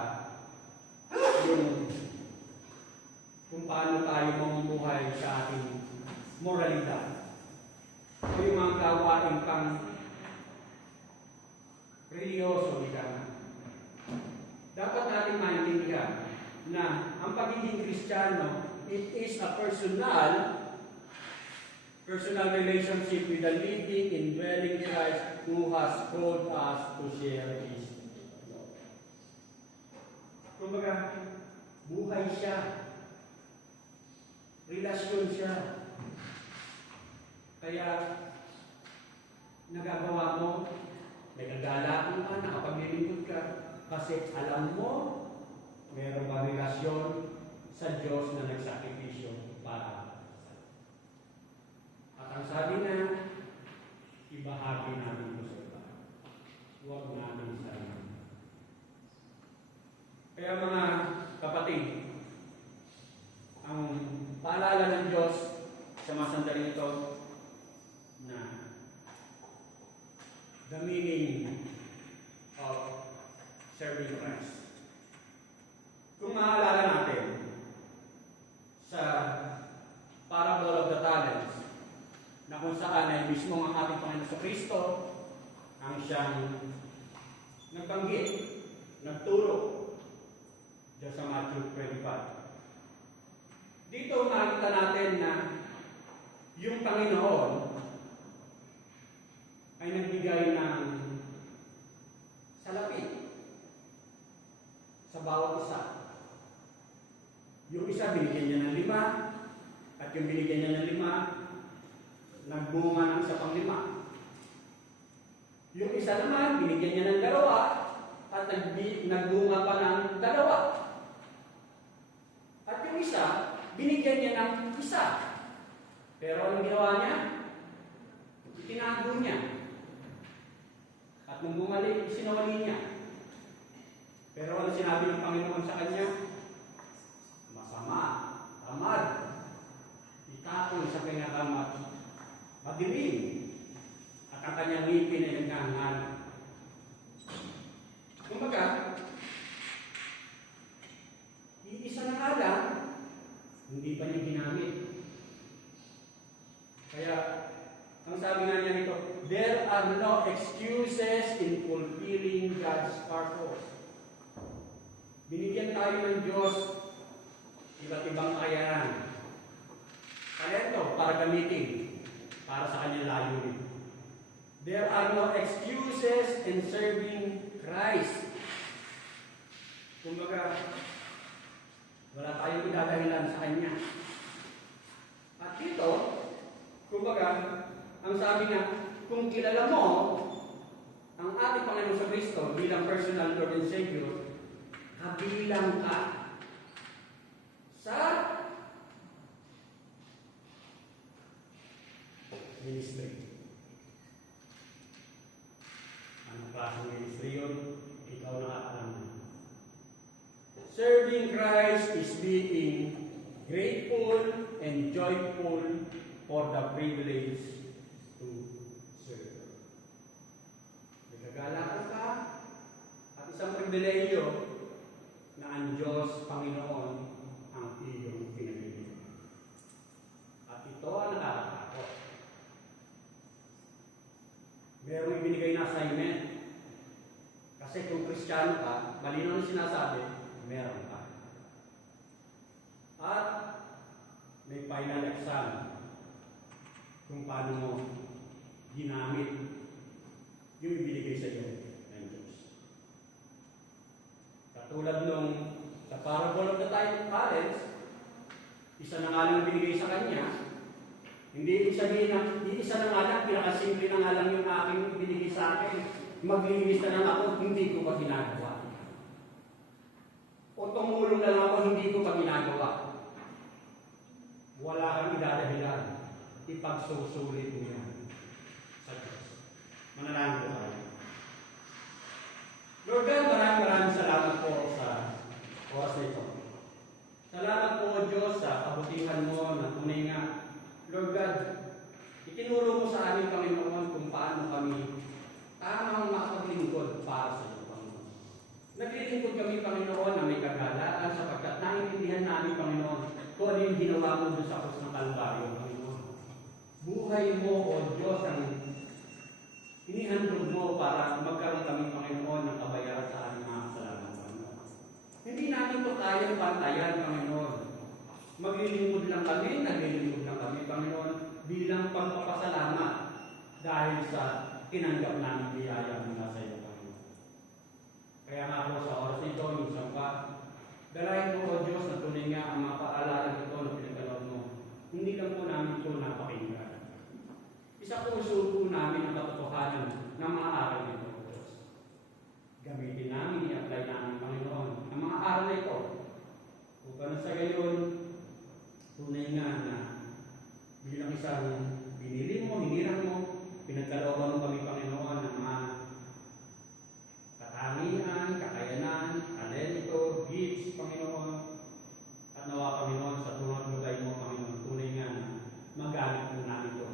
yung kung paano tayo mamumuhay sa ating moralidad o yung mga gawain pang reliyoso ika. Dapat natin maintindihan na ang pagiging Kristiyano, it is a personal relationship with the living, indwelling Christ who has called us to share His love. Kumbaga, buhay siya. Relasyon siya. Kaya, nagagawa mo, nagagalaan ka, nakapaglilingkod ka, kasi alam mo, mayroon ba relasyon sa Diyos na nagsakripisyo para ang sabi na, ibahagi natin ito sa iba. Huwag natin sarili. Kaya mga kapatid, ang paalala ng Diyos sa mga sandali ito na the meaning of serving Christ. Kung maalala natin sa parable of the talents, na kung saan ay mismo ang ating Panginoon sa Kristo ang siyang nagbanggit nagturo dyan sa Matthew 25. Dito makita natin na yung Panginoon ay nagbigay ng salapi sa bawat isa. Yung isa binigyan niya ng 5, at yung binigyan niya ng 5, nagbunga ng isa pang 5. Yung isa naman, binigyan niya ng 2, at nagbunga pa ng 2. At yung isa, binigyan niya ng 1. Pero anong ginawa niya? Itinago niya. At nung bumalik, sinawali niya. Pero ano sinabi ng Panginoon sa kanya? Masama, tamad, itapon sa pinakamat, madilim, at ang kanyang ngipin ay naghangan. Kumbaga, iisa na nga lang, hindi pa niya ginamit. Kaya, ang sabi nga niya nito, there are no excuses in fulfilling God's purpose. Binigyan tayo ng Diyos iba't ibang kakayahan. Talento para gamitin para sa kanyang layunin. There are no excuses in serving Christ. Kumbaga, wala tayong idadahilan sa Kanya. At dito, kumbaga, ang sabi niya, kung kilala mo ang ating Panginoon sa Kristo bilang personal Lord and Savior, kabilang ka sa ministry. Anong klaseng ministry yun? Ikaw nakakalam. Serving Christ is being grateful and joyful for the privilege to serve. Nagkagalakan ka at isang pribileyo na ang Diyos, Panginoon, ang iyong pinagiging. At ito ang nakakatakot. Merong ibinigay na assignment. Kasi kung Kristiyano ka, malinaw ang sinasabi, meron ka. At may final exam kung paano mo ginamit yung ibinigay sa iyo ng Diyos. Katulad nung sa parable of the talents, isa na nga lang binigay sa kanya, hindi sabihin na, isa na nga lang, pinakasimple na nga lang yung aking binigay sa akin, maglinis na lang ako, hindi ko pa ginagawa. O tumulong na lang ako, hindi ko pa ginagawa. Wala kang idadahilan. Ipagsusulit mo yan sa Diyos. Manalangin ko tayo. Lord God, maraming salamat po sa oras na ito. Salamat po, Diyos, sa kabutihan mo na tunay nga. Lord God, itinuro mo sa amin, Panginoon, kung paano kami tamang makapaglingkod para sa iyo, Panginoon. Naglilingkod kami, Panginoon, na may kagalaan sapagkat naiintindihan namin, Panginoon, kung ano yung ginawa mo doon sa krus ng Kalbaryo, Panginoon. Buhay mo, O Diyos, ang inihandog mo para magkaroon kami, Panginoon, ng kabayaran sa aming mga kasalanan, Panginoon. Hindi namin ito kayang pantayan, Panginoon. Maglilingkod lang kami, naglilingkod lang kami, Panginoon, bilang pagpapasalamat dahil sa tinanggap namin biyaya mula sa iyo, Panginoon. Kaya nga po sa oras nito, minsan pa, dalahin mo, O Diyos, na tunay nga ang mga paalala nito na pinagkaloob mo. Hindi lang po namin ito napakinggan. Isa po subo namin ang katotohanan ng mga aral nito, O Diyos. Gamitin namin, i-apply namin, Panginoon, ang mga aral na ito. Upang sa gayon, tunay nga na bilang isang binili mo, hiniram mo, pinagkalooban mo kami, Panginoon, ng mga katangian, kakayanan, talento, gifts, Panginoon, at nawa, Panginoon, sa tunang lugay mo, Panginoon, tunay nga na magamit mo namin ito